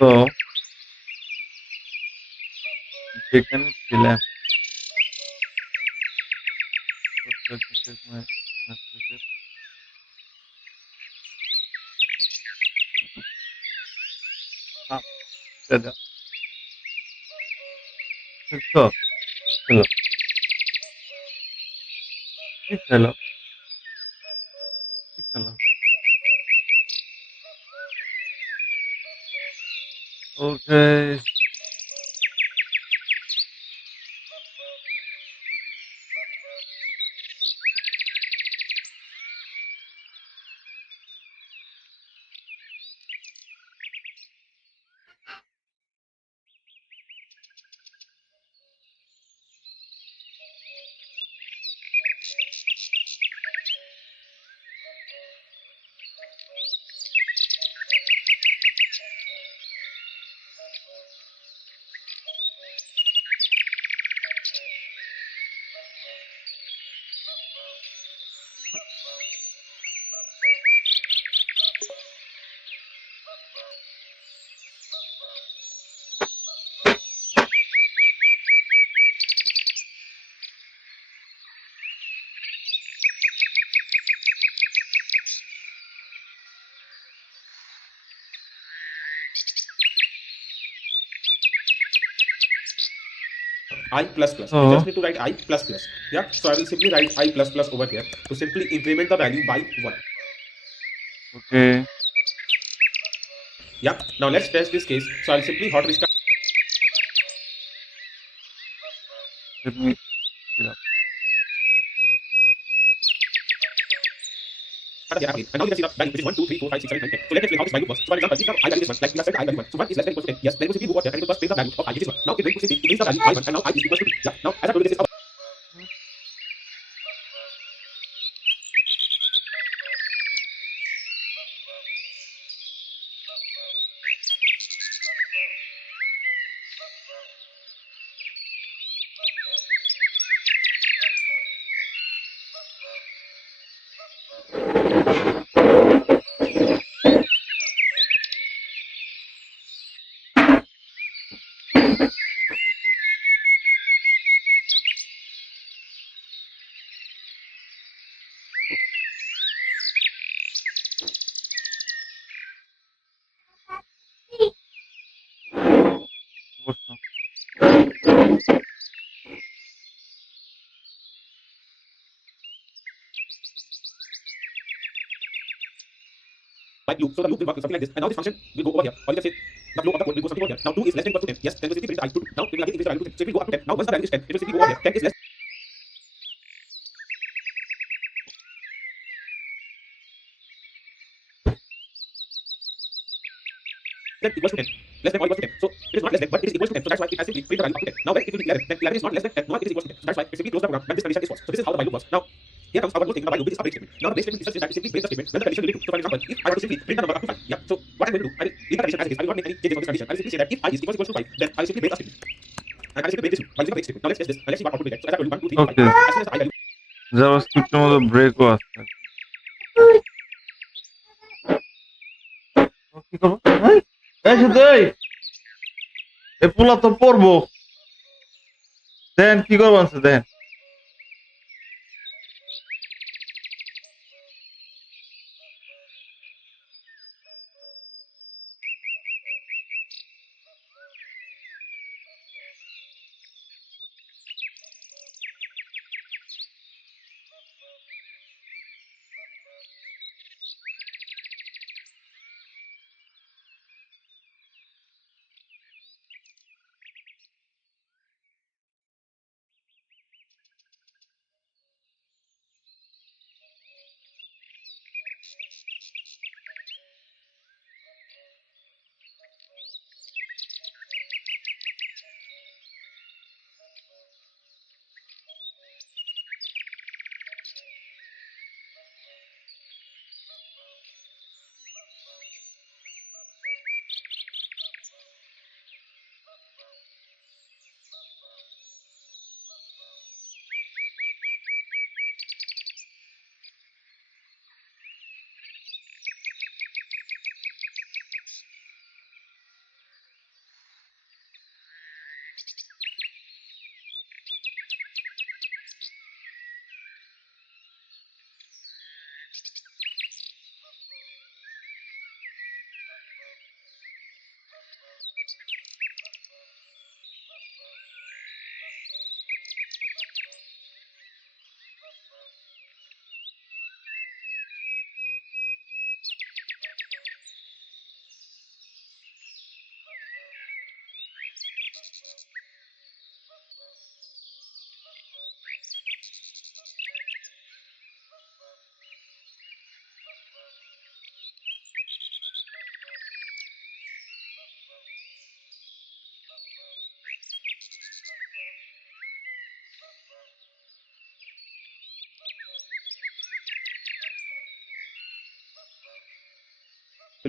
তো যেখানে ছিলাম দাদা তো hello hello hello okay I plus plus. Oh. You just need to write I plus plus. Yeah. So I will simply write I plus plus over here to simply increment the value by 1. Okay. Yeah. Now let's test this case. So I'll simply hot restart. Let me get up. Here again. And now you can see the value which is 1, 2, 3, 4, 5, 6, 7, 8, 9, 10. So let's explain how this value works. So for example, if now I value is 1, like we have set I value 1. So 1 is less than equal to 10. Yes, then we simply move over here and it will first print the value of I, which is 1. Now it will simply increase the value I1 and now I is equal to 2. Yeah. Now as I told you, this is our বসলাম। like loop. So the loop will work something like this. And now this function will go over here. Or you can say the flow of the code will go something over here. Now 2 is less than equal to 10. Yes, then we simply print I to 2. Now it will again increase the value to 10. So it will go up to 10. Now once the value is 10, it will simply go over here. 10 is less than equals to 10. Less than or equals to 10. So it is not less than, but it is equal to 10. So that's why it has simply print the value up to 10. Now when it will be 11, then 11 is not less than 10, nor it is equal to 10. So that's why it simply close the program when this condition is false. So this is how the while loop works. Now here comes our good thing, the while loop, which is a break statement. Now the break statement is that it simply breaks the statement when the condition will be true. So for example, if I were to simply print the number up to 5, yeah. So what I'm going to do, I will leave the condition as it is. I will not make any changes on this condition. I will simply say that if I is equals to 5, then I will simply break the statement. And I will simply break this loop by using the break statement. Now let's test this and let's see what output we get. So as I told you, 1, 2, 3, 4, 5. Okay. As soon as the I value জাভাস্ক্রিপ্টের মতো ব্রেকও আছে। কি করবো? এই শুধু এই পোলা তো পড়বো। দেন কি করবো আছে দেন।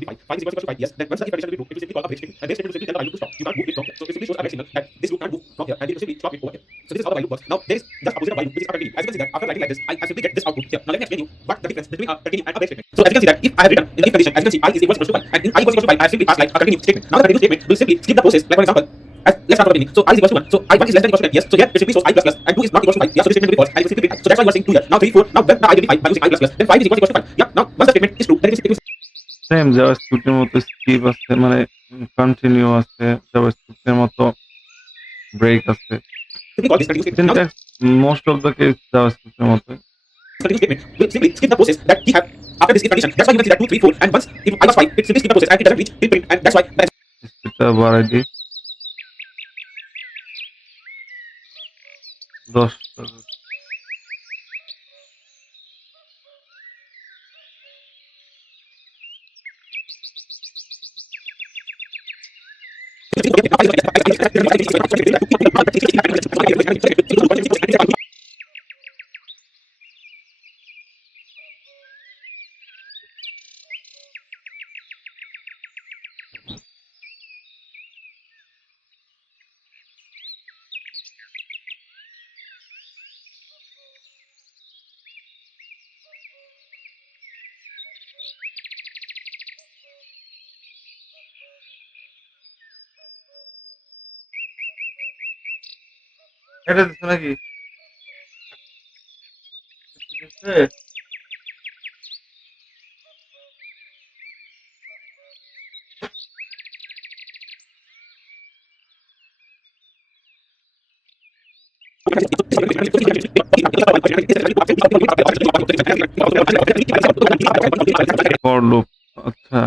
Five. 5 is equal to 5. Yes. Then once the if condition will be true, it will simply call a break statement. And break statement will simply tell the value to stop. You can't move it from here. So it simply shows a break signal that this loop can't move from here, and it will simply stop it over here. So this is how the while loop works. Now there is just opposite of while loop, which is a continue. As you can see that after writing like this, I simply get this output here. Now let me explain you what the difference between a continue and a break statement. So as you can see that if I have written in the if condition, as you can see I is equal to 5, and in I equals to 5, I have simply passed like a continue statement. Now the continue statement will simply skip the process. Like for example, let's start from the beginning. So I is equal to 1. So I1 is less than equal to 10. Yes. So here it simply shows I plus plus, and 2 is not equal to 5. Yeah. So this statement will be false, and it will simply print I. So that's why you are saying 2 here. Now 3, 4. Now when the I will be 5 by using I plus plus, then 5 is equal to 5. Yeah. Now once the statement is true, then it will same জাভাস্ক্রিপ্টের মতো skip আছে, মানে continue আছে, জাভাস্ক্রিপ্টের মতো break আছে। simply call this continue statement. Now syntax most of the case জাভাস্ক্রিপ্টের মতো। continue statement will simply skip the process that we have after this if condition. That's why you can see that 2, 3, 4, and once if I was 5, it simply skip the process and it doesn't reach till print, and that's why the স্পিডটা বাড়াই দিই 10 এটা দিচ্ছে নাকি দিচ্ছে for loop আচ্ছা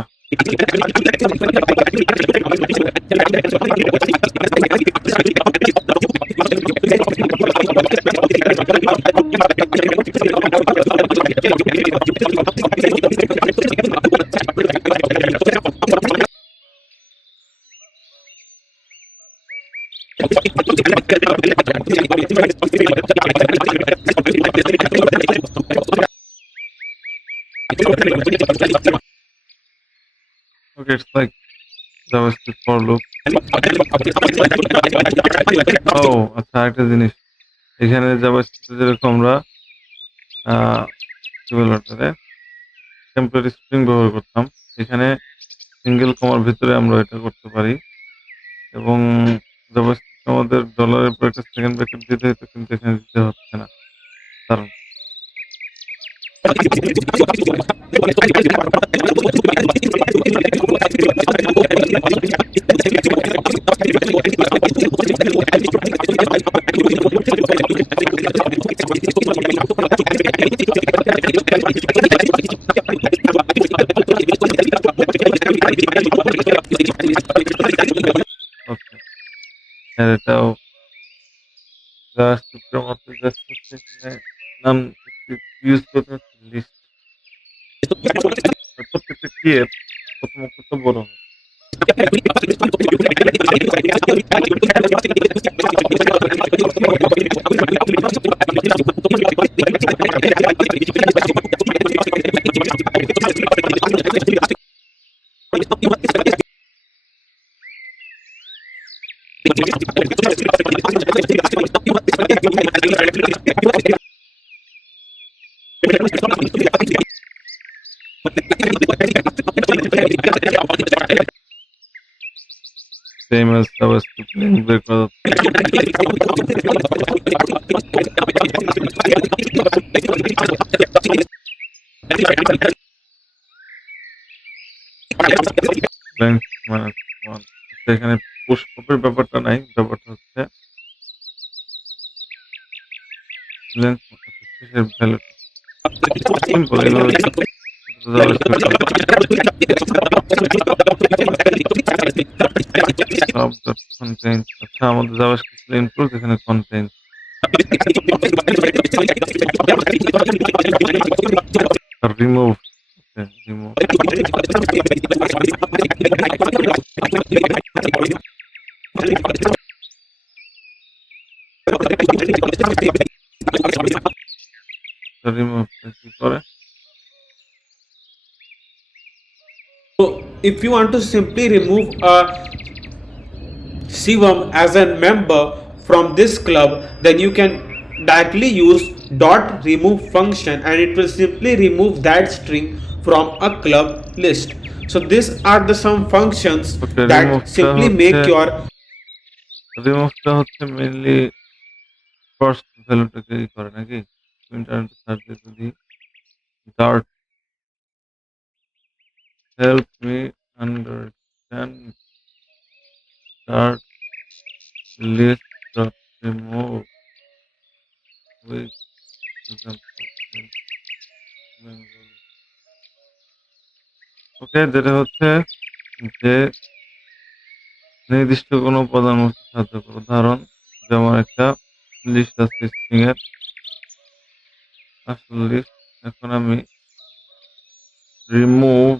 Okay, it's like JavaScript for loop. ও আচ্ছা একটা জিনিস এখানে JavaScript যেরকম আমরা কি বলে ওটারে টেম্পোরারি স্ট্রিং ব্যবহার করতাম এখানে সিঙ্গেল কমার ভিতরে আমরা এটা করতে পারি এবং JavaScript আমাদের ডলারের পর একটা সেকেন্ড ব্র্যাকেট দিতে হতো কিন্তু এখানে দিতে হচ্ছে না কারণ ওকে এটাও JavaScript-এর মতো জাস্ট হচ্ছে এখানে নাম ইউজ করতে হচ্ছে লিস্ট প্রত্যেকটা কি প্রথম অক্ষরটা বড় হয় Same as JavaScript link বের করা length minus 1 এখানে পুশ পপের ব্যাপারটা নাই ব্যাপারটা হচ্ছে length শেষের ভ্যালু সিম্পল এইভাবে contains আচ্ছা আমাদের JavaScript include এখানে contains remove remove remove কি করে So if you want to simply remove a Shivam as a member from this club, then you can directly use dot remove function and it will simply remove that string from a club list. So these are the some functions Okay, that remove simply make your রিমুভটা হচ্ছে mainly first ভ্যালুটাকে করে নাকি internet search দিয়ে যদি dart help me understand dart list dot remove with example in Bengali ওকে, যেটা হচ্ছে যে নির্দিষ্ট কোনো উপাদান মুছতে সাহায্য করে। উদাহরণ যেমন একটা লিস্ট আছে স্ট্রিং এর, আসল লিস্ট। এখন আমি রিমুভ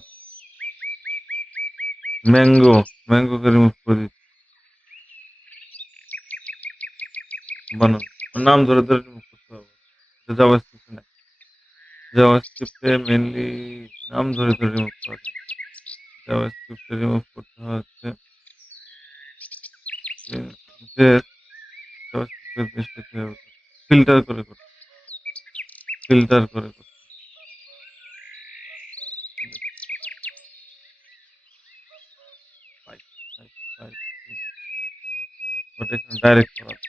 ম্যাঙ্গোকে রিমুভ করে দিচ্ছি। বানান নাম ধরে রিমুভ করতে হবে। এটা জাভাস্ক্রিপ্টে নাই। জাভাস্ক্রিপ্টে মেইনলি নাম ধরে রিমুভ করা যায়। জাভাস্ক্রিপ্টে রিমুভ করতে হচ্ছে যে জাভাস্ক্রিপ্টের জিনিসটা কিভাবে ফিল্টার করে করতে ফিল্টার করে করতে বাট এখানে ডাইরেক্ট করা যায়।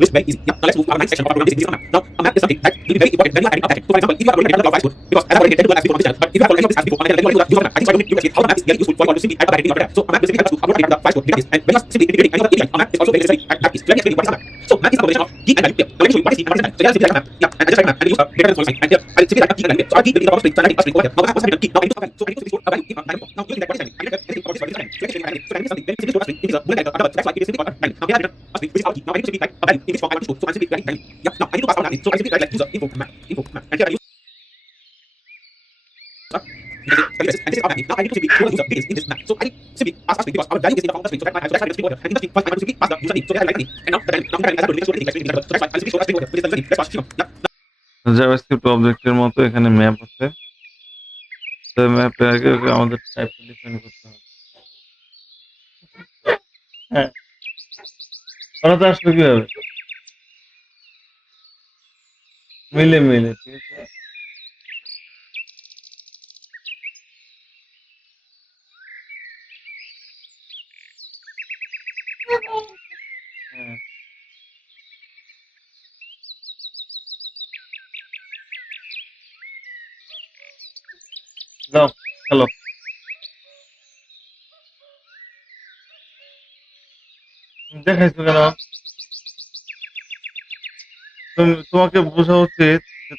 Which very easy. Yeah, now let's move to our ninth section of our program. This is a map. Now, a map is something that will be very important when you are adding a package. So, for example, if you are going to add a vice code, because as I already intended to do a vice code on this channel, but if you have already of this as before, and then you want to use a map, I think so I don't need to explain how the map is very useful for you to simply add a package in your data. So, a map basically helps to upload and update the vice code database. And when you are simply integrating any other API, a map is also very necessary. And map is, let me explain what is a map. So, map is a combination of key and value. Yeah. Now, let me show you what is key and what is value. So, here is simply like a map. Yeah, and I just write a map and we use a data source. And here, I simply write a key and value. So, our key will be the proper string. So, I write a string over here. Now, the map also has a key. Now, I need to have a value. So, I need to store a value in a value. Now, using that, what is value? I need to have anything about this value. So, I need to show you something. When you simply store a string, it is a bullet character. That's why it is simply called a value. Now, here I have written a string, which is our key. Now, I need to simply write a value in which form I want to store. So, I'm simply writing value. Yeah. Now, I need to pass on value. So, I simply write like user info map. And here I use and this is our map. Now I need to simply store the user details in this map. So I need simply pass a string because our value is in the form of a string. So that's why I string over here. And in the string, first I want to simply pass the user name. So that's why I write a name. And now the value as I told you, store anything. So that's why I simply store a string over here. Which is the user name. Let's pass Shivam. Yeah. JavaScript অবজেক্টের মতো এখানে map আছে। তো ম্যাপের আগে আমাদের টাইপটা define করতে হবে। হ্যাঁ, ওরা তো আসলে কিভাবে মিলে ঠিক আছে। হ্যাঁ, যাও চলো। দেখাইছো কেন? তোমাকে বোঝা উচিত যে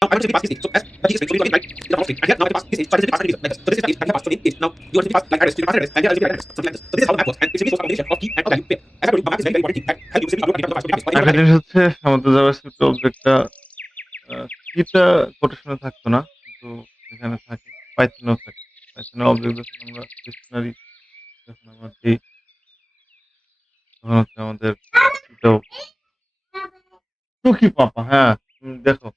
Now I want to simply pass this name. So as the string, so we write in the form of string. And here now I pass this name. So I just simply pass an user. So this is the name. And here pass so name is. Now you want to simply pass like address. So you pass address. And here I simply write address. Something like this. So this is how the map works. And it simply shows a combination of key and a value. As I told you, a map is very important thing that help you simply upload and deploy the file. So একটা জিনিস হচ্ছে আমাদের JavaScript অবজেক্টটা কিটা কোটেশনে থাকতো না, কিন্তু এখানে থাকে, পাইথনেও থাকে। পাইথনের অবজেক্ট যখন আমরা ডিকশনারি যখন আমরা দিই তখন হচ্ছে আমাদের কিটাও টুকি পাপা। হ্যাঁ, দেখো।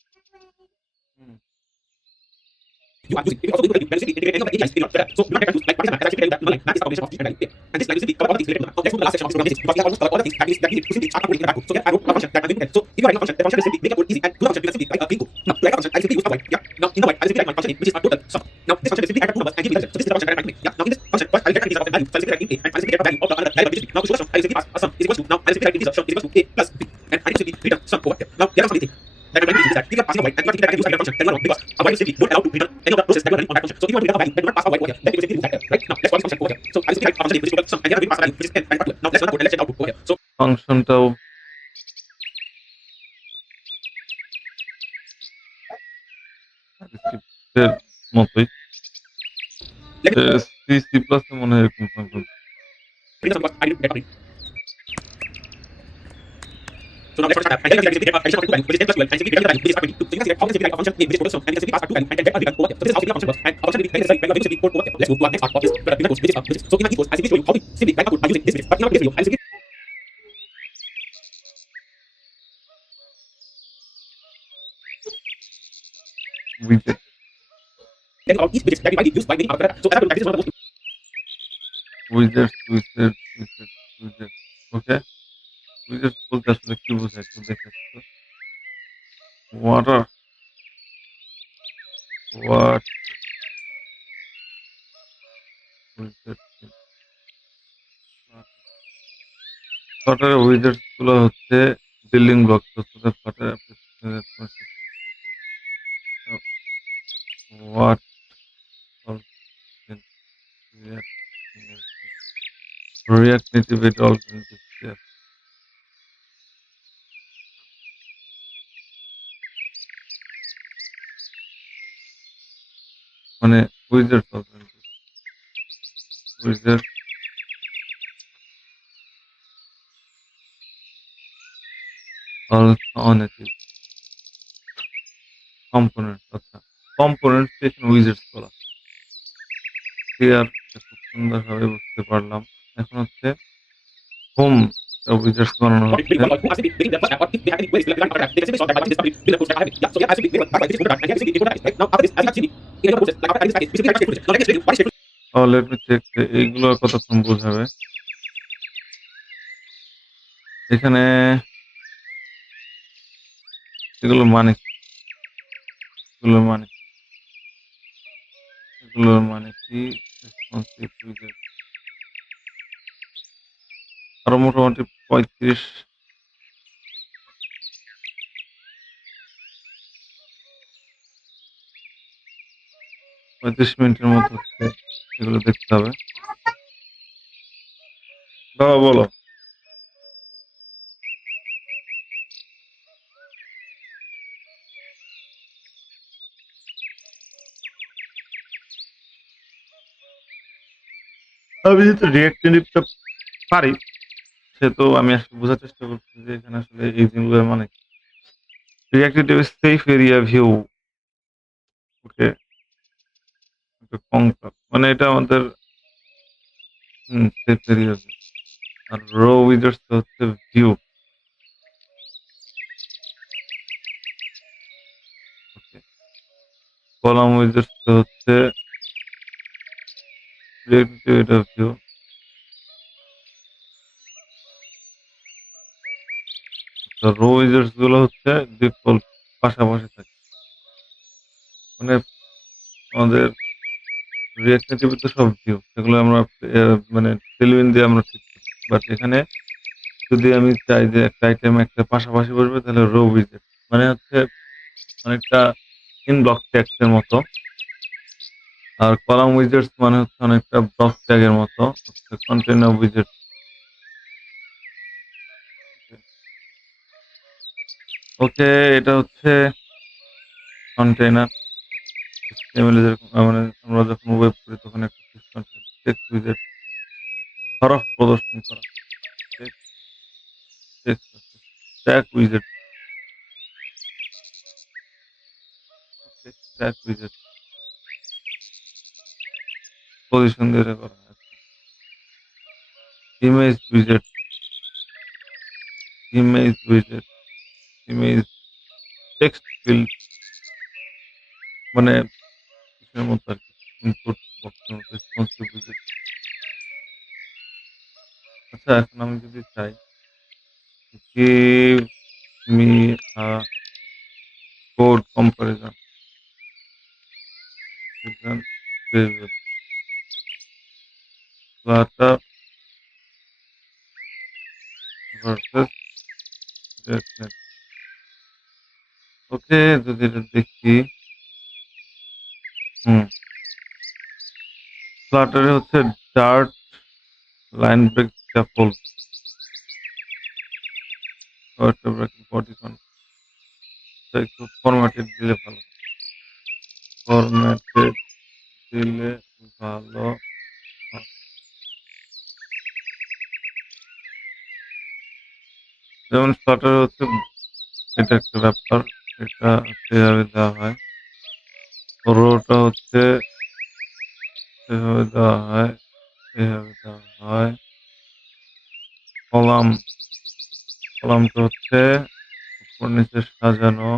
you are using. If you also do the value, simply integrate any of the APIs in your data. So you don't have to use like for example, as I simply tell you that map is a combination of key and value. And this value simply cover all the things related to map. Now let's move to the last section of this program because we have almost covered all the things that needed to simply start coding in the back code. So here I wrote a function that I'm going to get. So if you are writing a function, the function will simply make your code easy and do the function, you can simply write a clean code. Now to write a function, I simply use a void. Yeah. Now in the void, I simply write my function name, which is a total sum. Now this function will simply add two numbers and give me the result. So this is the function that I'm going to make. Yeah. Now in this function, first I'll get an integer of a value. So I'll simply write int a and I'll simply get a value of the another variable. Now to show the sum, I'll simply pass a sum is equals to. Now I'll simply write integer sum is equals to a plus b. And I need to simply return sum over here. Now here comes the thing. That I'm going to is that if you are passing a void and you are thinking that I can use a function, then you are wrong because a void is simply not allowed to return any of the process that you are running on that function. So if you want to return a value, then you pass a void over here. Then you will simply remove that error. Right? Now let's call this function over here. So I'll simply write a function name which is equal to sum and here I'm going to pass a value which is n and back to it. Now let's run the code and let's check the output over here. So ফাংশনটাও জাভাস্ক্রিপ্টের মতোই। let me C C plus এ মনে হয় এরকম function. print the sum because I didn't get a So now let's start and then we get addition of two value which is n plus 12 and simply return the value which is 22. So you can see that how we can simply write a function name which is total sum and we can simply pass two value and then get a return over here. So this is how simply a function works and a function will be very necessary when you are doing simply code over here. Let's move to our next part of this bigger course which is so in my course I simply show you how we simply write a code by using this bit. But in our video I'll simply উইজেট tell you about each widget that we might use by many other data. So as I told you, this is one of the most উইজেট ওকে। উইজেট বলতে আসলে কি বোঝায় একটু দেখে তো। Water what উইজেট ফ্লাটারের উইজার্ডস গুলো হচ্ছে building block হচ্ছে ফ্লাটার হোয়াট রিয়াক্ট নেটিভ এটা অল্টারনেটিভ মানে উইজার্ডস অল্টারনেটিভ উইজার্ড অল্টারনেটিভ কম্পোনেন্টস আচ্ছা কম্পোনেন্টস এখানে উইজার্ডস বলা ক্লিয়ার খুব সুন্দরভাবে বুঝতে পারলাম এখন হচ্ছে হোম উইজার্ডস বানানো What হচ্ছে people who are simply building their first app or if they have any queries regarding our app, they can simply solve that by using this public build a full stack app. Yeah, so yeah, as we build a this is good and here is the important right now after this as you can see in any process like after this package basically very much now let me explain you what is stateful let me check এইগুলো কতক্ষণ বোঝাবে এখানে এগুলোর মানে কি এগুলোর মানে এগুলোর মানে কি রেসপন্সিভ উইজার্ড আরো মোটামুটি 35 মিনিটের মতো হচ্ছে এগুলো দেখতে হবে বাবা বলো আমি যেহেতু রিঅ্যাক্টিভটা পারি সেহেতু আমি আসলে বোঝার চেষ্টা করছি যে এখানে আসলে এই জিনিসগুলোর মানে রিঅ্যাক্টিভ সেফ এরিয়া ভিউ ওকে কঙ্কাল মানে এটা আমাদের সেফ এরিয়া ভিউ আর রো উইজার্স হচ্ছে ভিউ ওকে কলাম উইজার্স হচ্ছে রিঅ্যাক্টিভ এটা ভিউ রো উইজার্স গুলো হচ্ছে ডিফল্ট পাশাপাশি থাকে মানে আমাদের রিঅ্যাক্ট নেটিভ তো সব ভিউ সেগুলো আমরা মানে টেলউইন দিয়ে আমরা ঠিক করি বাট এখানে যদি আমি চাই যে একটা আইটেম একটা পাশাপাশি বসবে তাহলে রো উইজেট মানে হচ্ছে অনেকটা ইন ব্লক ট্যাগস এর মতো আর কলাম উইজেটস মানে হচ্ছে অনেকটা ব্লক ট্যাগের মতো হচ্ছে কন্টেনার উইজেট ওকে এটা হচ্ছে কন্টেনার HTML যেরকম মানে আমরা যখন ওয়েব করি তখন একটা টেক্সট উইজেট হরফ প্রদর্শন করা টেক্সট স্ট্যাক উইজেট স্ট্যাক উইজেট পজিশন দিয়ে করা হয় image উইজেট image উইজেট image text field মানে কিসের মতো আর কি ইনপুট বক্সের মতো রেসপন্সিভ উইজেট আচ্ছা এখন আমি যদি চাই give me a code comparison variable Flutter versus React ওকে যদি এটা দেখি ফ্লাটারে হচ্ছে Dart line break scaffold body একটু ফরম্যাটেড দিলে ভালো ফরম্যাটেড দিলে ভালো হয়। যেমন ফ্লাটারে হচ্ছে এটা একটা ব্যাপার এটা সেভাবে দেওয়া হয় রোটা হচ্ছে সেভাবে দেওয়া হয় সেভাবে দেওয়া হয় কলাম কলামটা হচ্ছে উপর নিচে সাজানো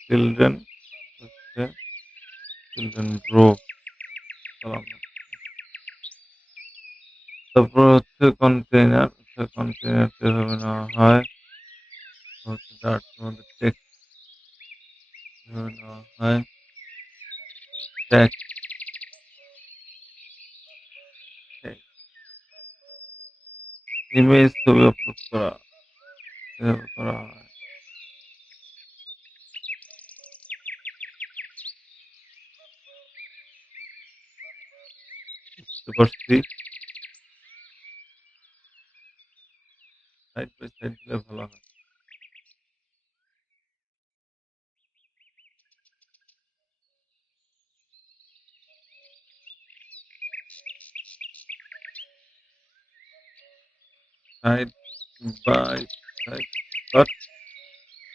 চিলড্রেন হচ্ছে চিলড্রেন রো কলাম তারপর হচ্ছে কন্টেইনার কন্টেইনার যেভাবে নেওয়া হয় হচ্ছে ডার্ট মধ্যে টেক্সট যেভাবে নেওয়া হয় ট্যাগ ইমেজ ছবি আপলোড করা এভাবে করা হয়। বুঝতে পারছি। সাইড বাই সাইড দিলে ভালো হয়। Side by side dot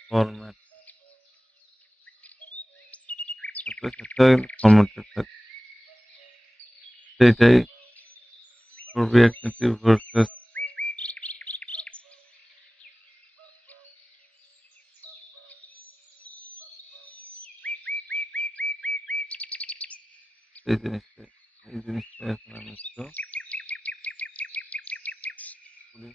format formatted থাকে। সেটাই React Native versus এই জিনিসটা এখন আমি একটু করি।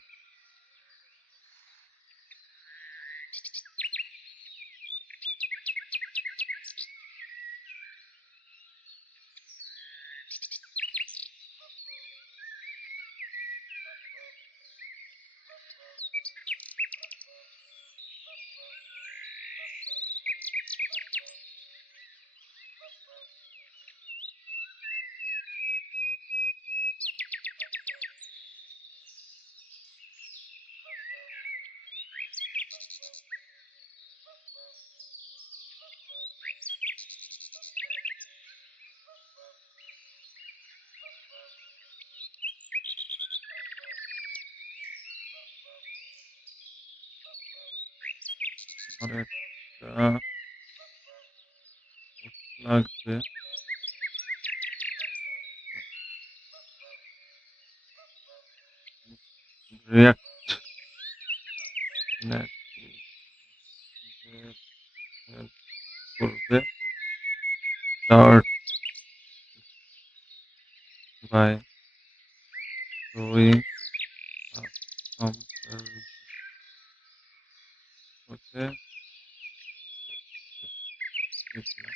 আমার একটা লাগবে React Native help করবে start by showing a comparison ওকে লিখলাম।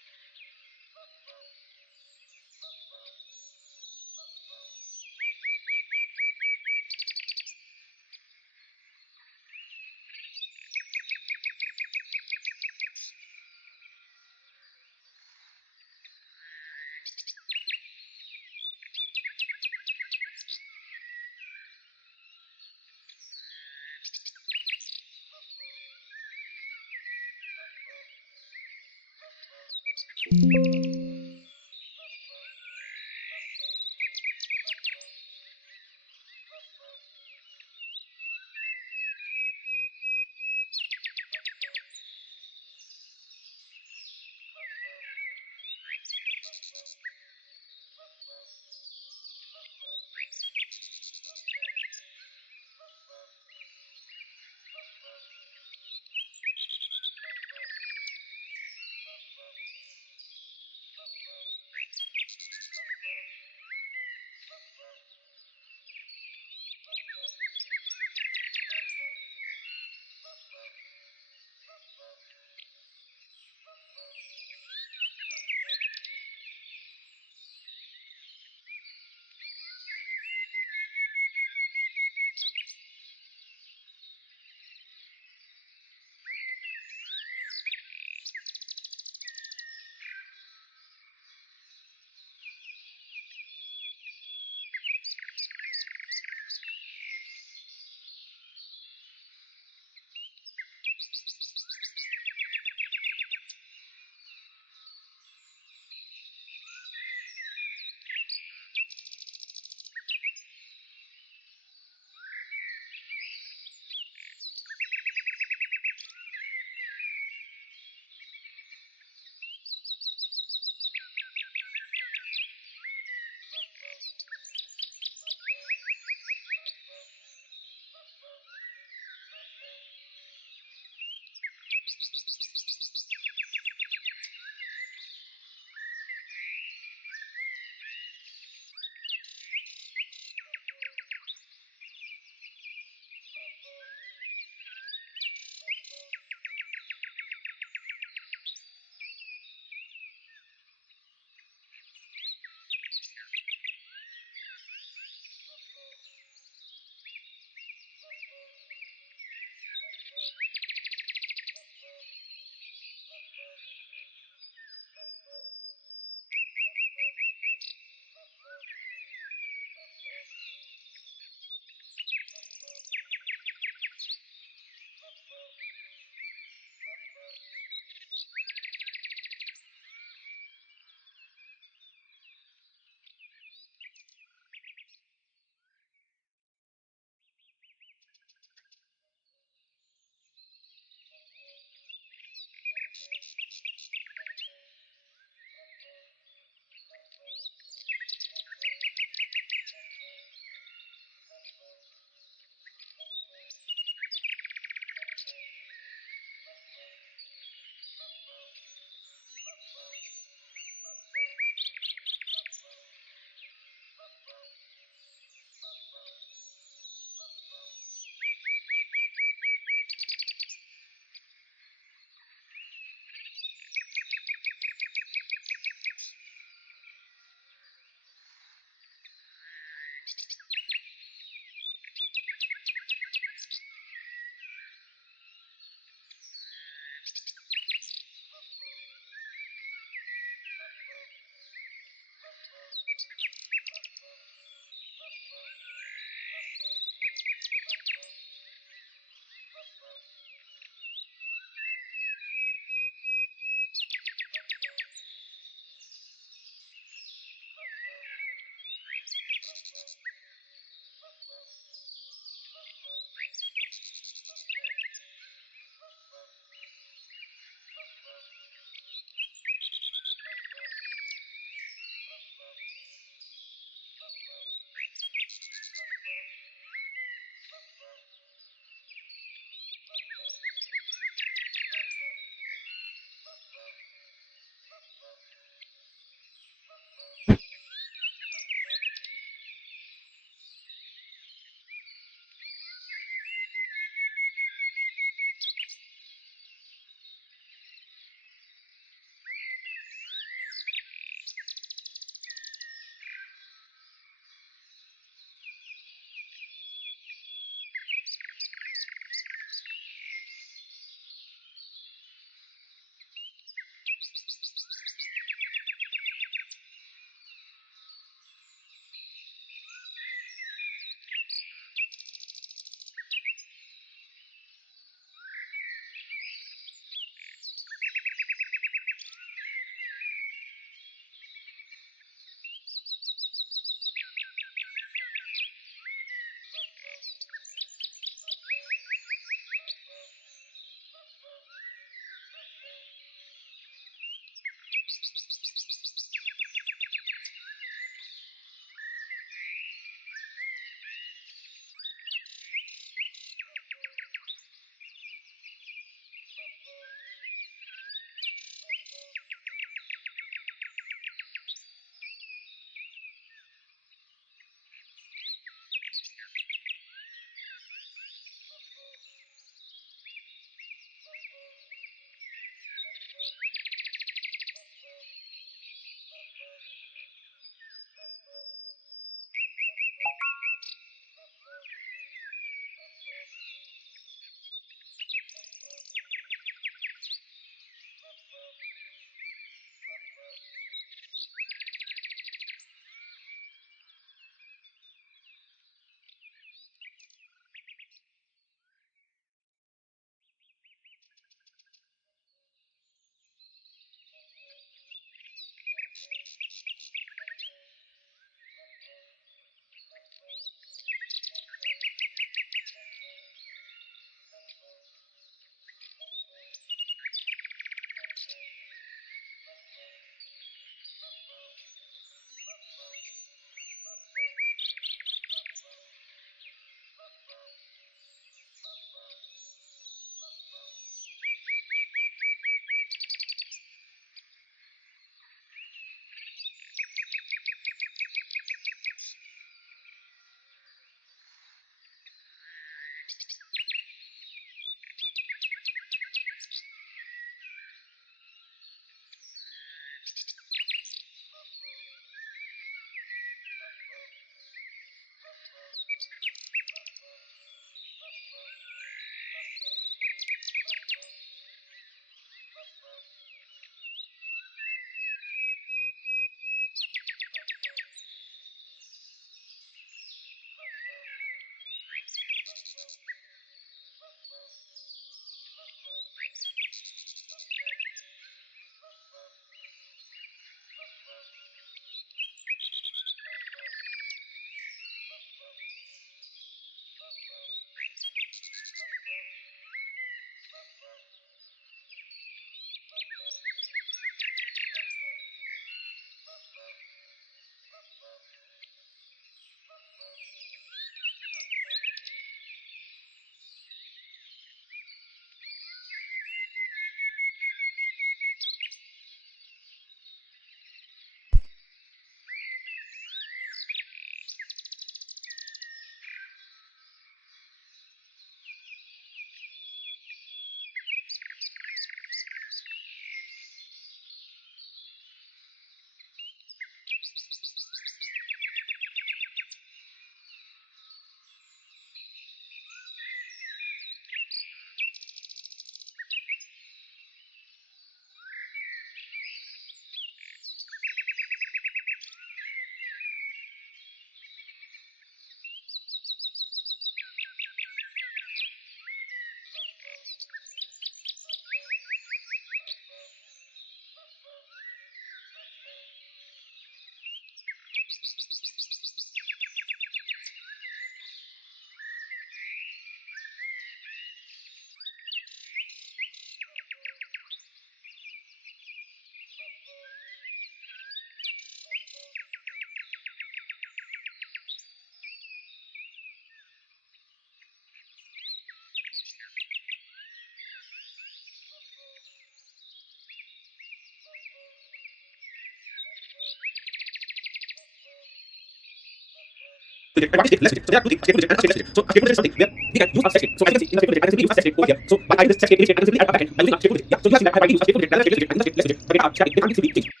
widget and what is stateless widget. So there are two things, stateful widget and a stateless widget. So a stateful widget is something where we can use a set state. So as you can see in the stateful widget, I can simply use a set state over here. So by adding this set state init state, I can simply add a backend by using a stateful widget. Yeah. So you have seen that I have use a stateful widget rather than a stateless widget and the stateless widget. But they are static. They can't simply change.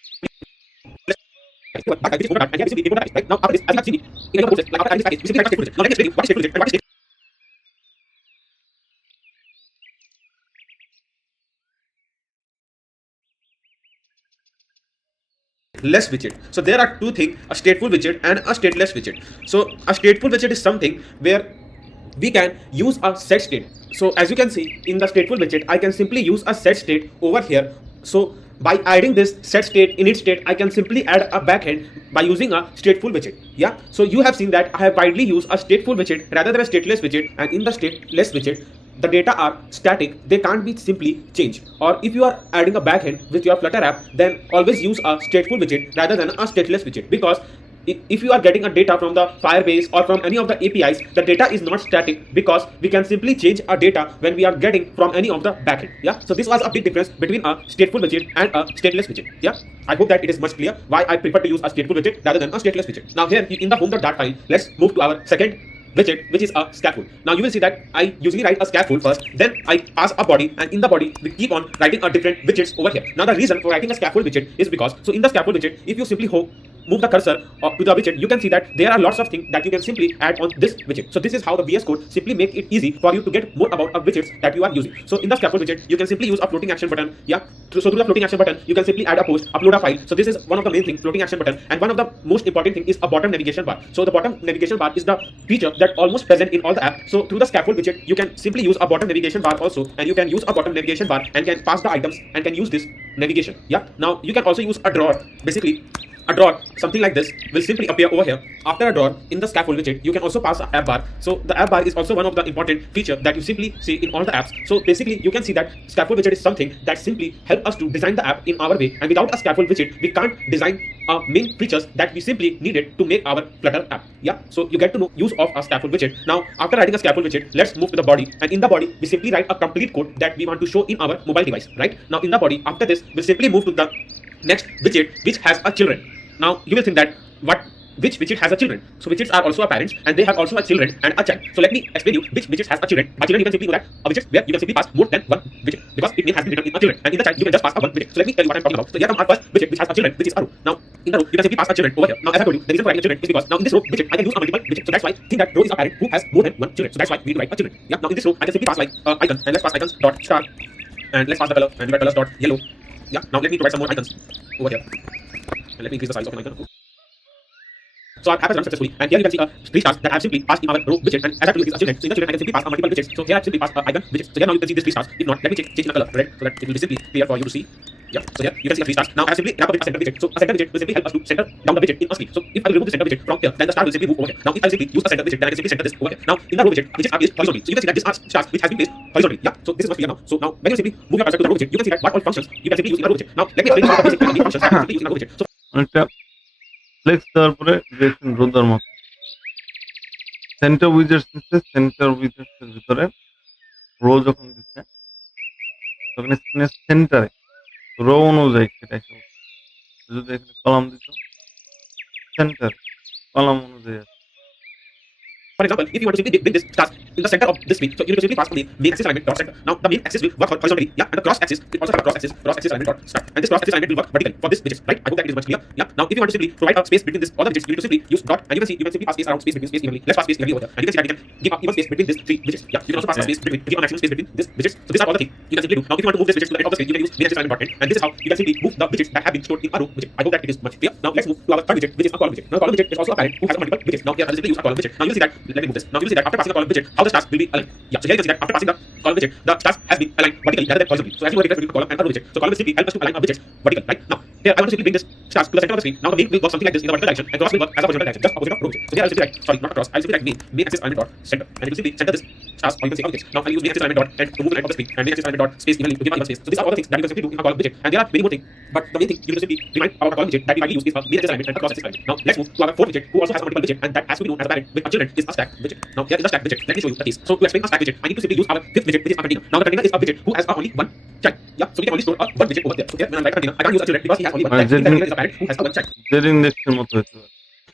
But I just and here we simply import the package. Right now after this, as you have seen in the process, like after adding this package, we simply write a stateful widget. Now let me explain you what is stateful widget and what is less widget. So there are two things, a stateful widget and a stateless widget. So a stateful widget is something where we can use a set state. So as you can see in the stateful widget, I can simply use a set state over here. So by adding this set state init state, I can simply add a backend by using a stateful widget. Yeah. So you have seen that I have widely used a stateful widget rather than a stateless widget, and in the stateless widget the data are static, they can't be simply changed. Or if you are adding a backend with your Flutter app, then always use a stateful widget rather than a stateless widget, because if you are getting a data from the Firebase or from any of the APIs, the data is not static, because we can simply change our data when we are getting from any of the backend. Yeah. So this was a big difference between a stateful widget and a stateless widget. Yeah. I hope that it is much clear why I prefer to use a stateful widget rather than a stateless widget. Now here in the home.dart file, let's move to our second widget, which is a scaffold. Now you will see that I usually write a scaffold first, then I pass a body, and in the body we keep on writing a different widgets over here. Now the reason for writing a scaffold widget is because, so in the scaffold widget, if you simply move the cursor to the widget, you can see that there are lots of things that you can simply add on this widget. So this is how the VS Code simply make it easy for you to get more about a widgets that you are using. So in the scaffold widget, you can simply use a floating action button. Yeah. So through the floating action button, you can simply add a post, upload a file. So this is one of the main things, floating action button. And one of the most important thing is a bottom navigation bar. So the bottom navigation bar is the feature that almost present in all the app. So through the scaffold widget, you can simply use a bottom navigation bar also, and you can use a bottom navigation bar and can pass the items and can use this navigation. Yeah. Now you can also use a drawer. Basically, a drawer, something like this, will simply appear over here. After a drawer, in the scaffold widget, you can also pass an app bar. So the app bar is also one of the important feature that you simply see in all the apps. So basically, you can see that scaffold widget is something that simply help us to design the app in our way. And without a scaffold widget, we can't design main features that we simply needed to make our Flutter app. Yeah. So you get to know use of a scaffold widget. Now, after writing a scaffold widget, let's move to the body. And in the body, we simply write a complete code that we want to show in our mobile device. Right. Now, in the body, after this, we'll simply move to the next widget, which has a children. Now you will think that which widget has a children. So widgets are also a parents, and they have also a children and a child. So let me explain you which widget has a children. By children, you can simply know that a widget where you can simply pass more than one widget, because its name has been written in a children, and in the child you can just pass a one widget. So let me tell you what I'm talking about. So here comes our first widget, which has a children, which is a row. Now in the row you can simply pass a children over here. Now as I told you, the reason for writing a children is because now in this row widget I can use a multiple widget. So that's why I think that row is a parent who has more than one children. So that's why we need to write a children. Yeah. Now in this row I can simply pass like icon, and let's pass icons dot star, and let's pass the color, and we write colors dot yellow. Yeah. Now let me provide some more icons over here, and let me increase the size of an icon. So our app has run successfully, and here you can see three stars that I have simply passed in our row widget, and as I told you, it's a children. So in the children I can simply pass a multiple widgets. So here I have simply passed icon widgets. So here now you can see these three stars. If not, let me change in the color red, so that it will be simply clear for you to see. Yeah. So here you can see a three stars. Now I have simply wrapped up with a center widget. So a center widget will simply help us to center down the widget in a screen. So if I remove the center widget from here, then the star will simply move over here. Now if I simply use a center widget, then I can simply center this over here. Now in the row widget, widgets are placed horizontally. So you can see that these are stars which has been placed horizontally. Yeah. So this is much clear now. So now when you simply move your cursor to the row widget, you can see that what all functions you can simply use in a row widget. Now let me explain you the basic functions that you can simply use in a row widget. So অনেকটা flakes দেওয়ার পরে দেখছেন রোদার মতো centre widgets দিচ্ছে, centre widgets এর ভিতরে rho যখন দিচ্ছে তখন স্ক্রিনের সেন্টারে রো অনুযায়ী সেটা এসে যদি এখানে কলাম দিত সেন্টার কলাম অনুযায়ী আছে। For example, if you want to simply bring this task in the center of this screen, so you need to simply pass on the main axis alignment dot center. Now the main axis will work horizontally, yeah, and the cross axis will also have a cross axis alignment dot start, and this cross axis alignment will work vertically for this widget, right? I hope that it is much clear. Yeah. Now if you want to simply provide a space between this all the widgets, you need to simply use dot, and you can see you can simply pass space around space between space evenly. Let's pass space evenly over here, and you can see that we can give a even space between these three widgets. Yeah. You can also pass a space between, give a maximum space between this widgets. So these are all the things you can simply do. Now if you want to move this widget to the end of the screen, you can use main axis alignment dot end, and this is how you can simply move the widgets that have been stored in a row widget. I hope that it is much clear. Now let's move to our third widget, which is a column widget. Now column widget is also a parent who has a multiple widgets. Now here I will simply use a column widget. Now you will see that, let me move this. Now you will see that after passing a column widget, how the stars will be aligned. Yeah. So here you can see that after passing the column widget, the stars has been aligned vertically rather than horizontally. So as you know, the difference between a column and a row widget. So column will simply help us to align our widgets vertically, right? Now here I want to simply bring this stars to the center of the screen. Now the main will work something like this in the vertical direction, and cross will work as a horizontal direction, just opposite of row widget. So here I will simply write, sorry, not across, I will simply write main axis alignment dot center, and it will simply center this stars, or you can say objects. Now I will use main axis alignment dot end to move the length of the screen, and main axis alignment dot space evenly to give an even space. So these are all the things that you can simply do in a column widget, and there are many more things. But the main thing you will simply remind about a column widget that we widely use is a main axis alignment and a cross axis alignment. Now let's move to our fourth widget, who also has a multiple widget, and that has to be known as a parent with a children is a stack widget. Now here is the stack widget. Let me show you the case. So to explain a stack widget, I need to simply use our fifth widget, which is a container. Now the container is a widget who has only one child. Yeah. So we can only store one widget over there. So here when I write a container, I can't use a children because he has only one child. The container is a parent who has a one child. Z ইন্ডেক্সের মতো হতে পারে।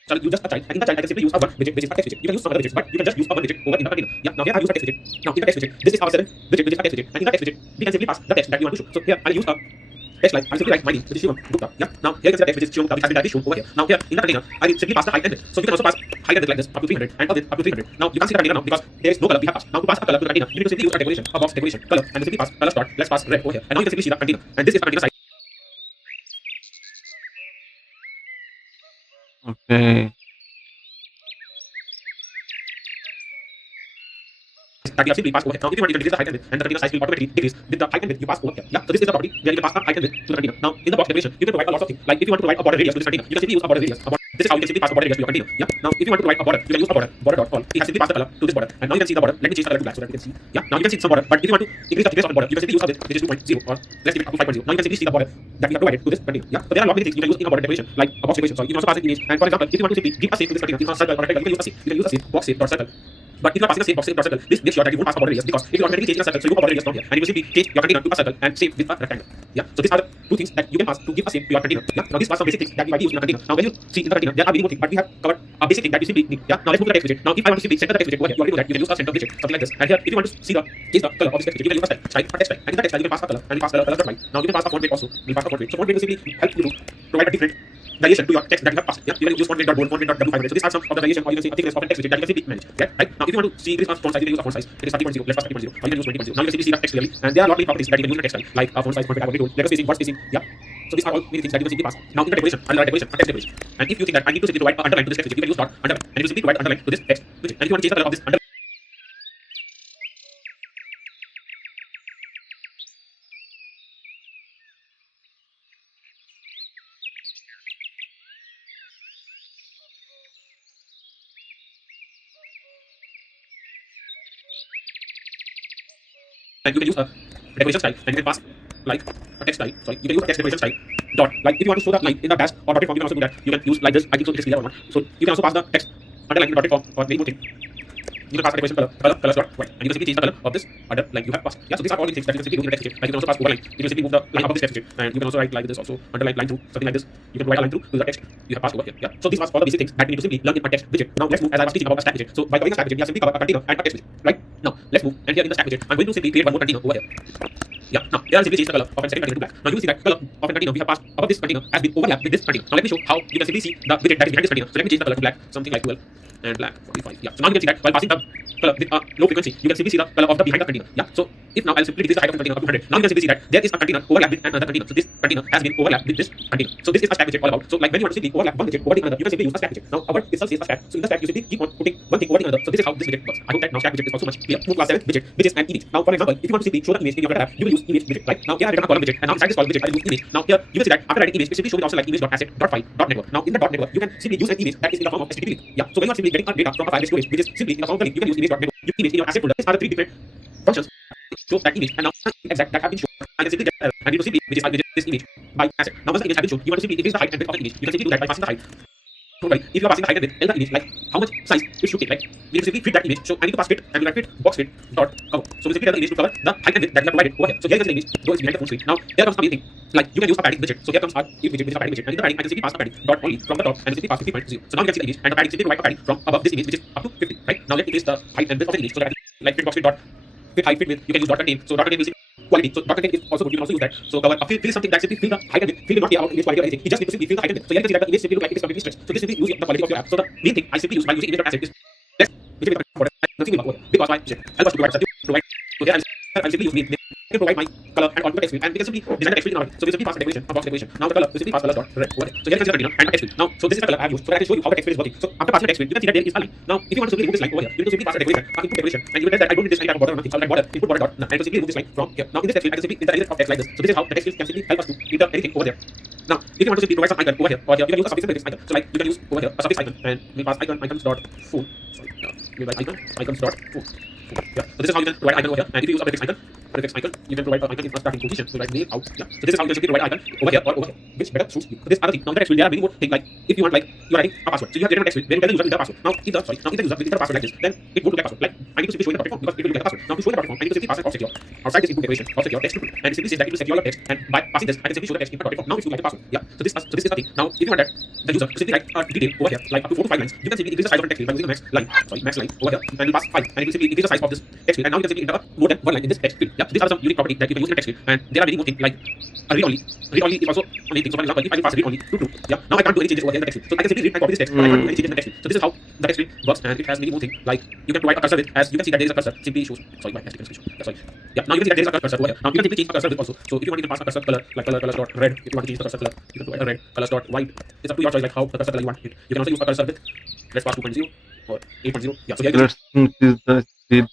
So you just a child, and in the child I can simply use a one widget, which is a text widget. You can use some other widgets, but you can just use a one widget over in the container. Yeah. Now here I use a text widget. Now in the text widget, this is our seven widget, which is a text widget, and in the text widget, we can simply pass the text that you want to show. So here I'll use a text like I'll simply write my name, which is Shivam Gupta. Yeah. Now here you can see the text which is Shivam Gupta, which has been directly shown over here. Now here in the container, I will simply pass the height and width. So you can also pass height and width like this up to 300 and width up to 300. Now you can't see the container now because there is no color we have passed. Now to pass a color to the container, you need to simply use a decoration, a box decoration, color, and simply pass color start. Let's pass red over here. And now you can simply see the container. And this is the container size Okay. that we have simply passed over here. Now if you want to decrease the height and width, and the container size will automatically decrease with the height and width you pass over here. Yeah. So this is the property where you can pass a height and width to the container. Now in the box decoration, you can provide a lot of things. Like if you want to provide a border radius to this container, you can simply use a border radius. This is how you can simply pass a border radius to your container. Yeah. Now if you want to provide a border, you can use a border dot all. It has simply passed the color to this border. And now you can see the border. Let me change the color to black so that you can see. Yeah. Now you can see some border, but if you want to increase the thickness of the border, you can simply use a width which is 2.0 or let's give it up to 5.0. Now you can simply see the border that we have provided to this container. Yeah. So there are a lot of things you can use in a border decoration, like a box decoration. So you can also pass an image. And for example, if you want to simply give a shape to this container, in a circle or rectangle, you can use a shape. You can use a shape box shape dot circle. But if you are passing the same box shape dot circle, this makes sure that you won't pass a border radius because if you automatically change a circle, so you go a border radius from here, and you will simply change your container to a circle and shape with a rectangle. Yeah. So these are the two things that you can pass to give a shape to your container. Yeah. Now these are some basic things that we might use in a container. Now when you see in the container, there are many more things, but we have covered a basic thing that you simply need. Yeah. Now let's move to the text widget. Now if I want to simply center the text widget over here, you already know that you can use a center widget, something like this. And here, if you want to see the change the color of this text widget, you can use a style, a text style. And in the text style, you can pass a color, and we pass color right. Now you can pass a font weight also. We pass a font weight. So font weight will simply help you to provide a different variation to your text that you have passed. Yeah, you can use font weight dot bold, font weight dot w500. So these are some of the variation, or you can see a thickness of the text widget that you can simply manage. Yeah, right. Now if you want to see increase font size, you can use a font size. It is 30.0. Let's pass 30.0. Or you can use 20.0. Now you can simply see the text clearly, and there are a lot of properties that you can use in the text style, like font size, font weight, letter spacing, word spacing. Yeah. So these are all many things that you can simply pass. Now in the decoration, under decoration, a text decoration. And if you think that I need to simply provide an underline to this text widget, you can use dot underline, and you simply provide underline to this text widget. And if you want to change the color of this underline, and you can use a decoration style, and you can pass like a text style. Sorry, you can use a text decoration style. Dot. Like if you want to show the line in the dash or dotted form, you can also do that. You can use like this. I think so. It is clear or not. So you can also pass the text underline in the dotted form for very good thing. You can pass the decoration color dot white, and you can simply change the color of this underline you have passed. Yeah. So these are all the things that you can simply do in the text widget. Like you can also pass overline. You can simply move the line above this text widget, and you can also write like this. Also underline line through something like this. You can write a line through to the text you have passed over here. Yeah. So these are all the basic things that we need to simply learn in a text widget. Now let's move, as I was teaching about a stack widget. So by covering a stack widget, we have simply covered a container and a text widget. Right. Now let's move, and here in the stack widget, I'm going to simply create one more container over here. Yeah. Now here I'll simply change the color of a second container to black. Now you will see that color of a container we have passed above this container has been overlapped with this container. Now let me show how you can simply see the widget that is behind this container. So let me change the color to black, something like 12 and black 45. Yeah. So now you can see that while passing the color with a low frequency, you can simply see the color of the behind the container. Yeah. So if now I'll simply decrease the height of the container up to 100. Now you can simply see that there is a container overlapped with another container. So this container has been overlapped with this container. So this is a stack widget all about. So like when you want to simply overlap one widget over the other, you can simply use a stack widget. Now our itself says a stack. So in the stack you simply keep on putting one thing over the other. So this is how this widget works. I hope that now stack widget is also much clear. Move to our seventh widget, which is an image. Now for example, if you want to simply show the image in your Flutter app, you will use image widget. Right. Now here I written a column widget, and now inside this column widget I will use image. Now here you will see that after writing image, it simply show me also like image.asset.file.network. Now in the .network, you can simply use an image that is in the form of HTTP link. Yeah. So when you are simply getting a data from a file storage, which is simply in the form of a link, you can use image.network. You image in your asset folder. These are the three different functions show that image, and now exact that have been shown. I can simply get and need to simply which is this image by asset. Now once the image has been shown, you want to simply increase the height and width of the image. You can simply do that by passing the height. So like if you are passing the height and width in the image, like how much size it should take, like you can simply fit that image. So I need to pass fit, and we write fit box fit dot cover. So we simply tell the image to cover the height and width that we have provided over here. So here you can see the image, though it's behind the full screen. Now here comes something like you can use a padding widget. So here comes our if widget, which is a padding widget, and in the padding I can simply pass a padding dot only from the top, and simply pass 50.0. So now you can see the image, and the padding simply provide a padding from above this image, which is up to 50. Right. Now let me increase the height and width of the image so that like fit box fit dot fit height fit width. You can use dot contain. So dot contain is quality. So dot contain is also good. You can also use that. So cover a fill is something that simply fill the height and width. Fill will not care about image quality or anything. You just need to simply fill the height and width. So here you can see that the image simply look like it is completely stretched. So this simply use the quality of your app. So the main thing I simply use by using image.asset is let's nothing will because my help us to provide something provide. So here I'll simply use name. I can provide my color and all the text field, and we can simply design the text field in our way. So we simply pass the decoration, a box decoration. Now the color, we simply pass color dot red over there. So here you can see the container and the text field. Now, so this is the color I have used so that I can show you how the text field is working. So after passing the text field, you can see that there is a line. Now, if you want to simply remove this line over here, you need to simply pass the decoration, input decoration, and you will tell that I don't need this any type of border or nothing. So I'll write border, input border dot, and I can simply remove this line from here. Now in this text field, I can simply insert a of text like this. So this is how the text field can simply help us to enter anything over there. Now, if you want to simply provide some icon over here, or here, you can use a suffix icon. So like you can use over here a suffix icon, and we pass icons dot phone. Sorry, we write icons dot phone. Yeah. So this is how you can provide icon over here, and if you use a prefix icon, you can provide an icon in a starting position. So like name out. Yeah. So this is how you can simply provide icon over here or over here, which better suits you. So this other thing. Now the text field, there are many more things like if you want like you're writing a password, so you have written a text field where you tell the user enter password. Now if the user will enter a password like this, then it won't look like password. Like I need to simply show in the topic form because it will look like a password. Now to show in the topic form, I need to simply pass an secure outside this input decoration of secure text and simply say that it will secure your text, and by passing this, I can simply show the text in the topic form. Now if you like the password, yeah. So this is the thing. Now if you want that the user to simply write a detail over here, like up to 4 to 5 lines. You can simply increase the size of the text field by using the max line over here, and we'll pass 5, and it will simply increase the size of this text field. And now you can simply enter more than 1 line in this text field. Yeah, these are some unique properties that you can use in a text field, and there are many more things like a read only. Read only is also a main thing. So for example, if I will pass read only to true, yeah, now I can't do any changes over here in the text field. So I can simply read and copy this text, but I can't do any changes in the text field. So this is how the text field works, and it has many more things like you can provide a cursor with, as you can see that there is a cursor simply shows. Sorry, my hashtag shows. Yeah, sorry. Yeah, now you can see that there is a cursor over here. Now you can simply change a cursor with also. So if you want, you can pass a cursor color like colors dot red. If you want to change the cursor color, you can provide a red. Colors dot white. It's up to your choice, like how the cursor color you want it. You can also use a cursor with, let's pass 2.0 or 8.0. Yeah, so here you Let's increase the speed.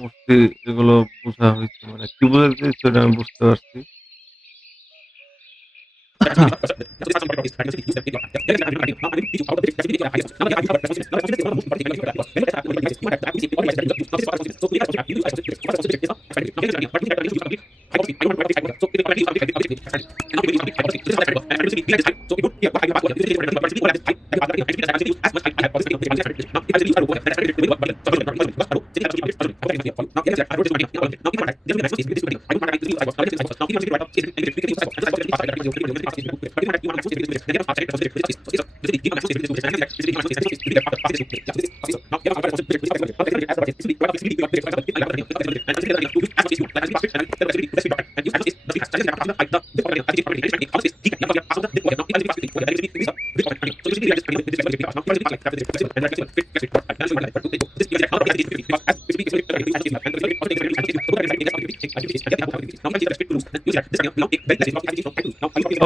Mostly এগুলো বোঝা হয়েছে, মানে কি বোঝাতে সেটা আমি বুঝতে পারছি।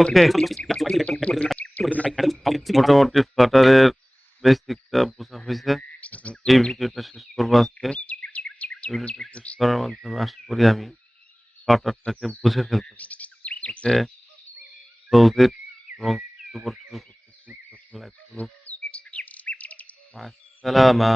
ওকে, মোটামুটি ফ্লাটারের বেসিকটা বোঝা হয়েছে। এখন এই ভিডিওটা শেষ করবো আজকে। ভিডিওটা শেষ করার মাধ্যমে আশা করি আমি ফ্লাটারটাকে বুঝে ফেলতে পারবো। ওকে, ক্লোজ ইট এবং শুরু করতেছি। লাইভ মাস সালামা।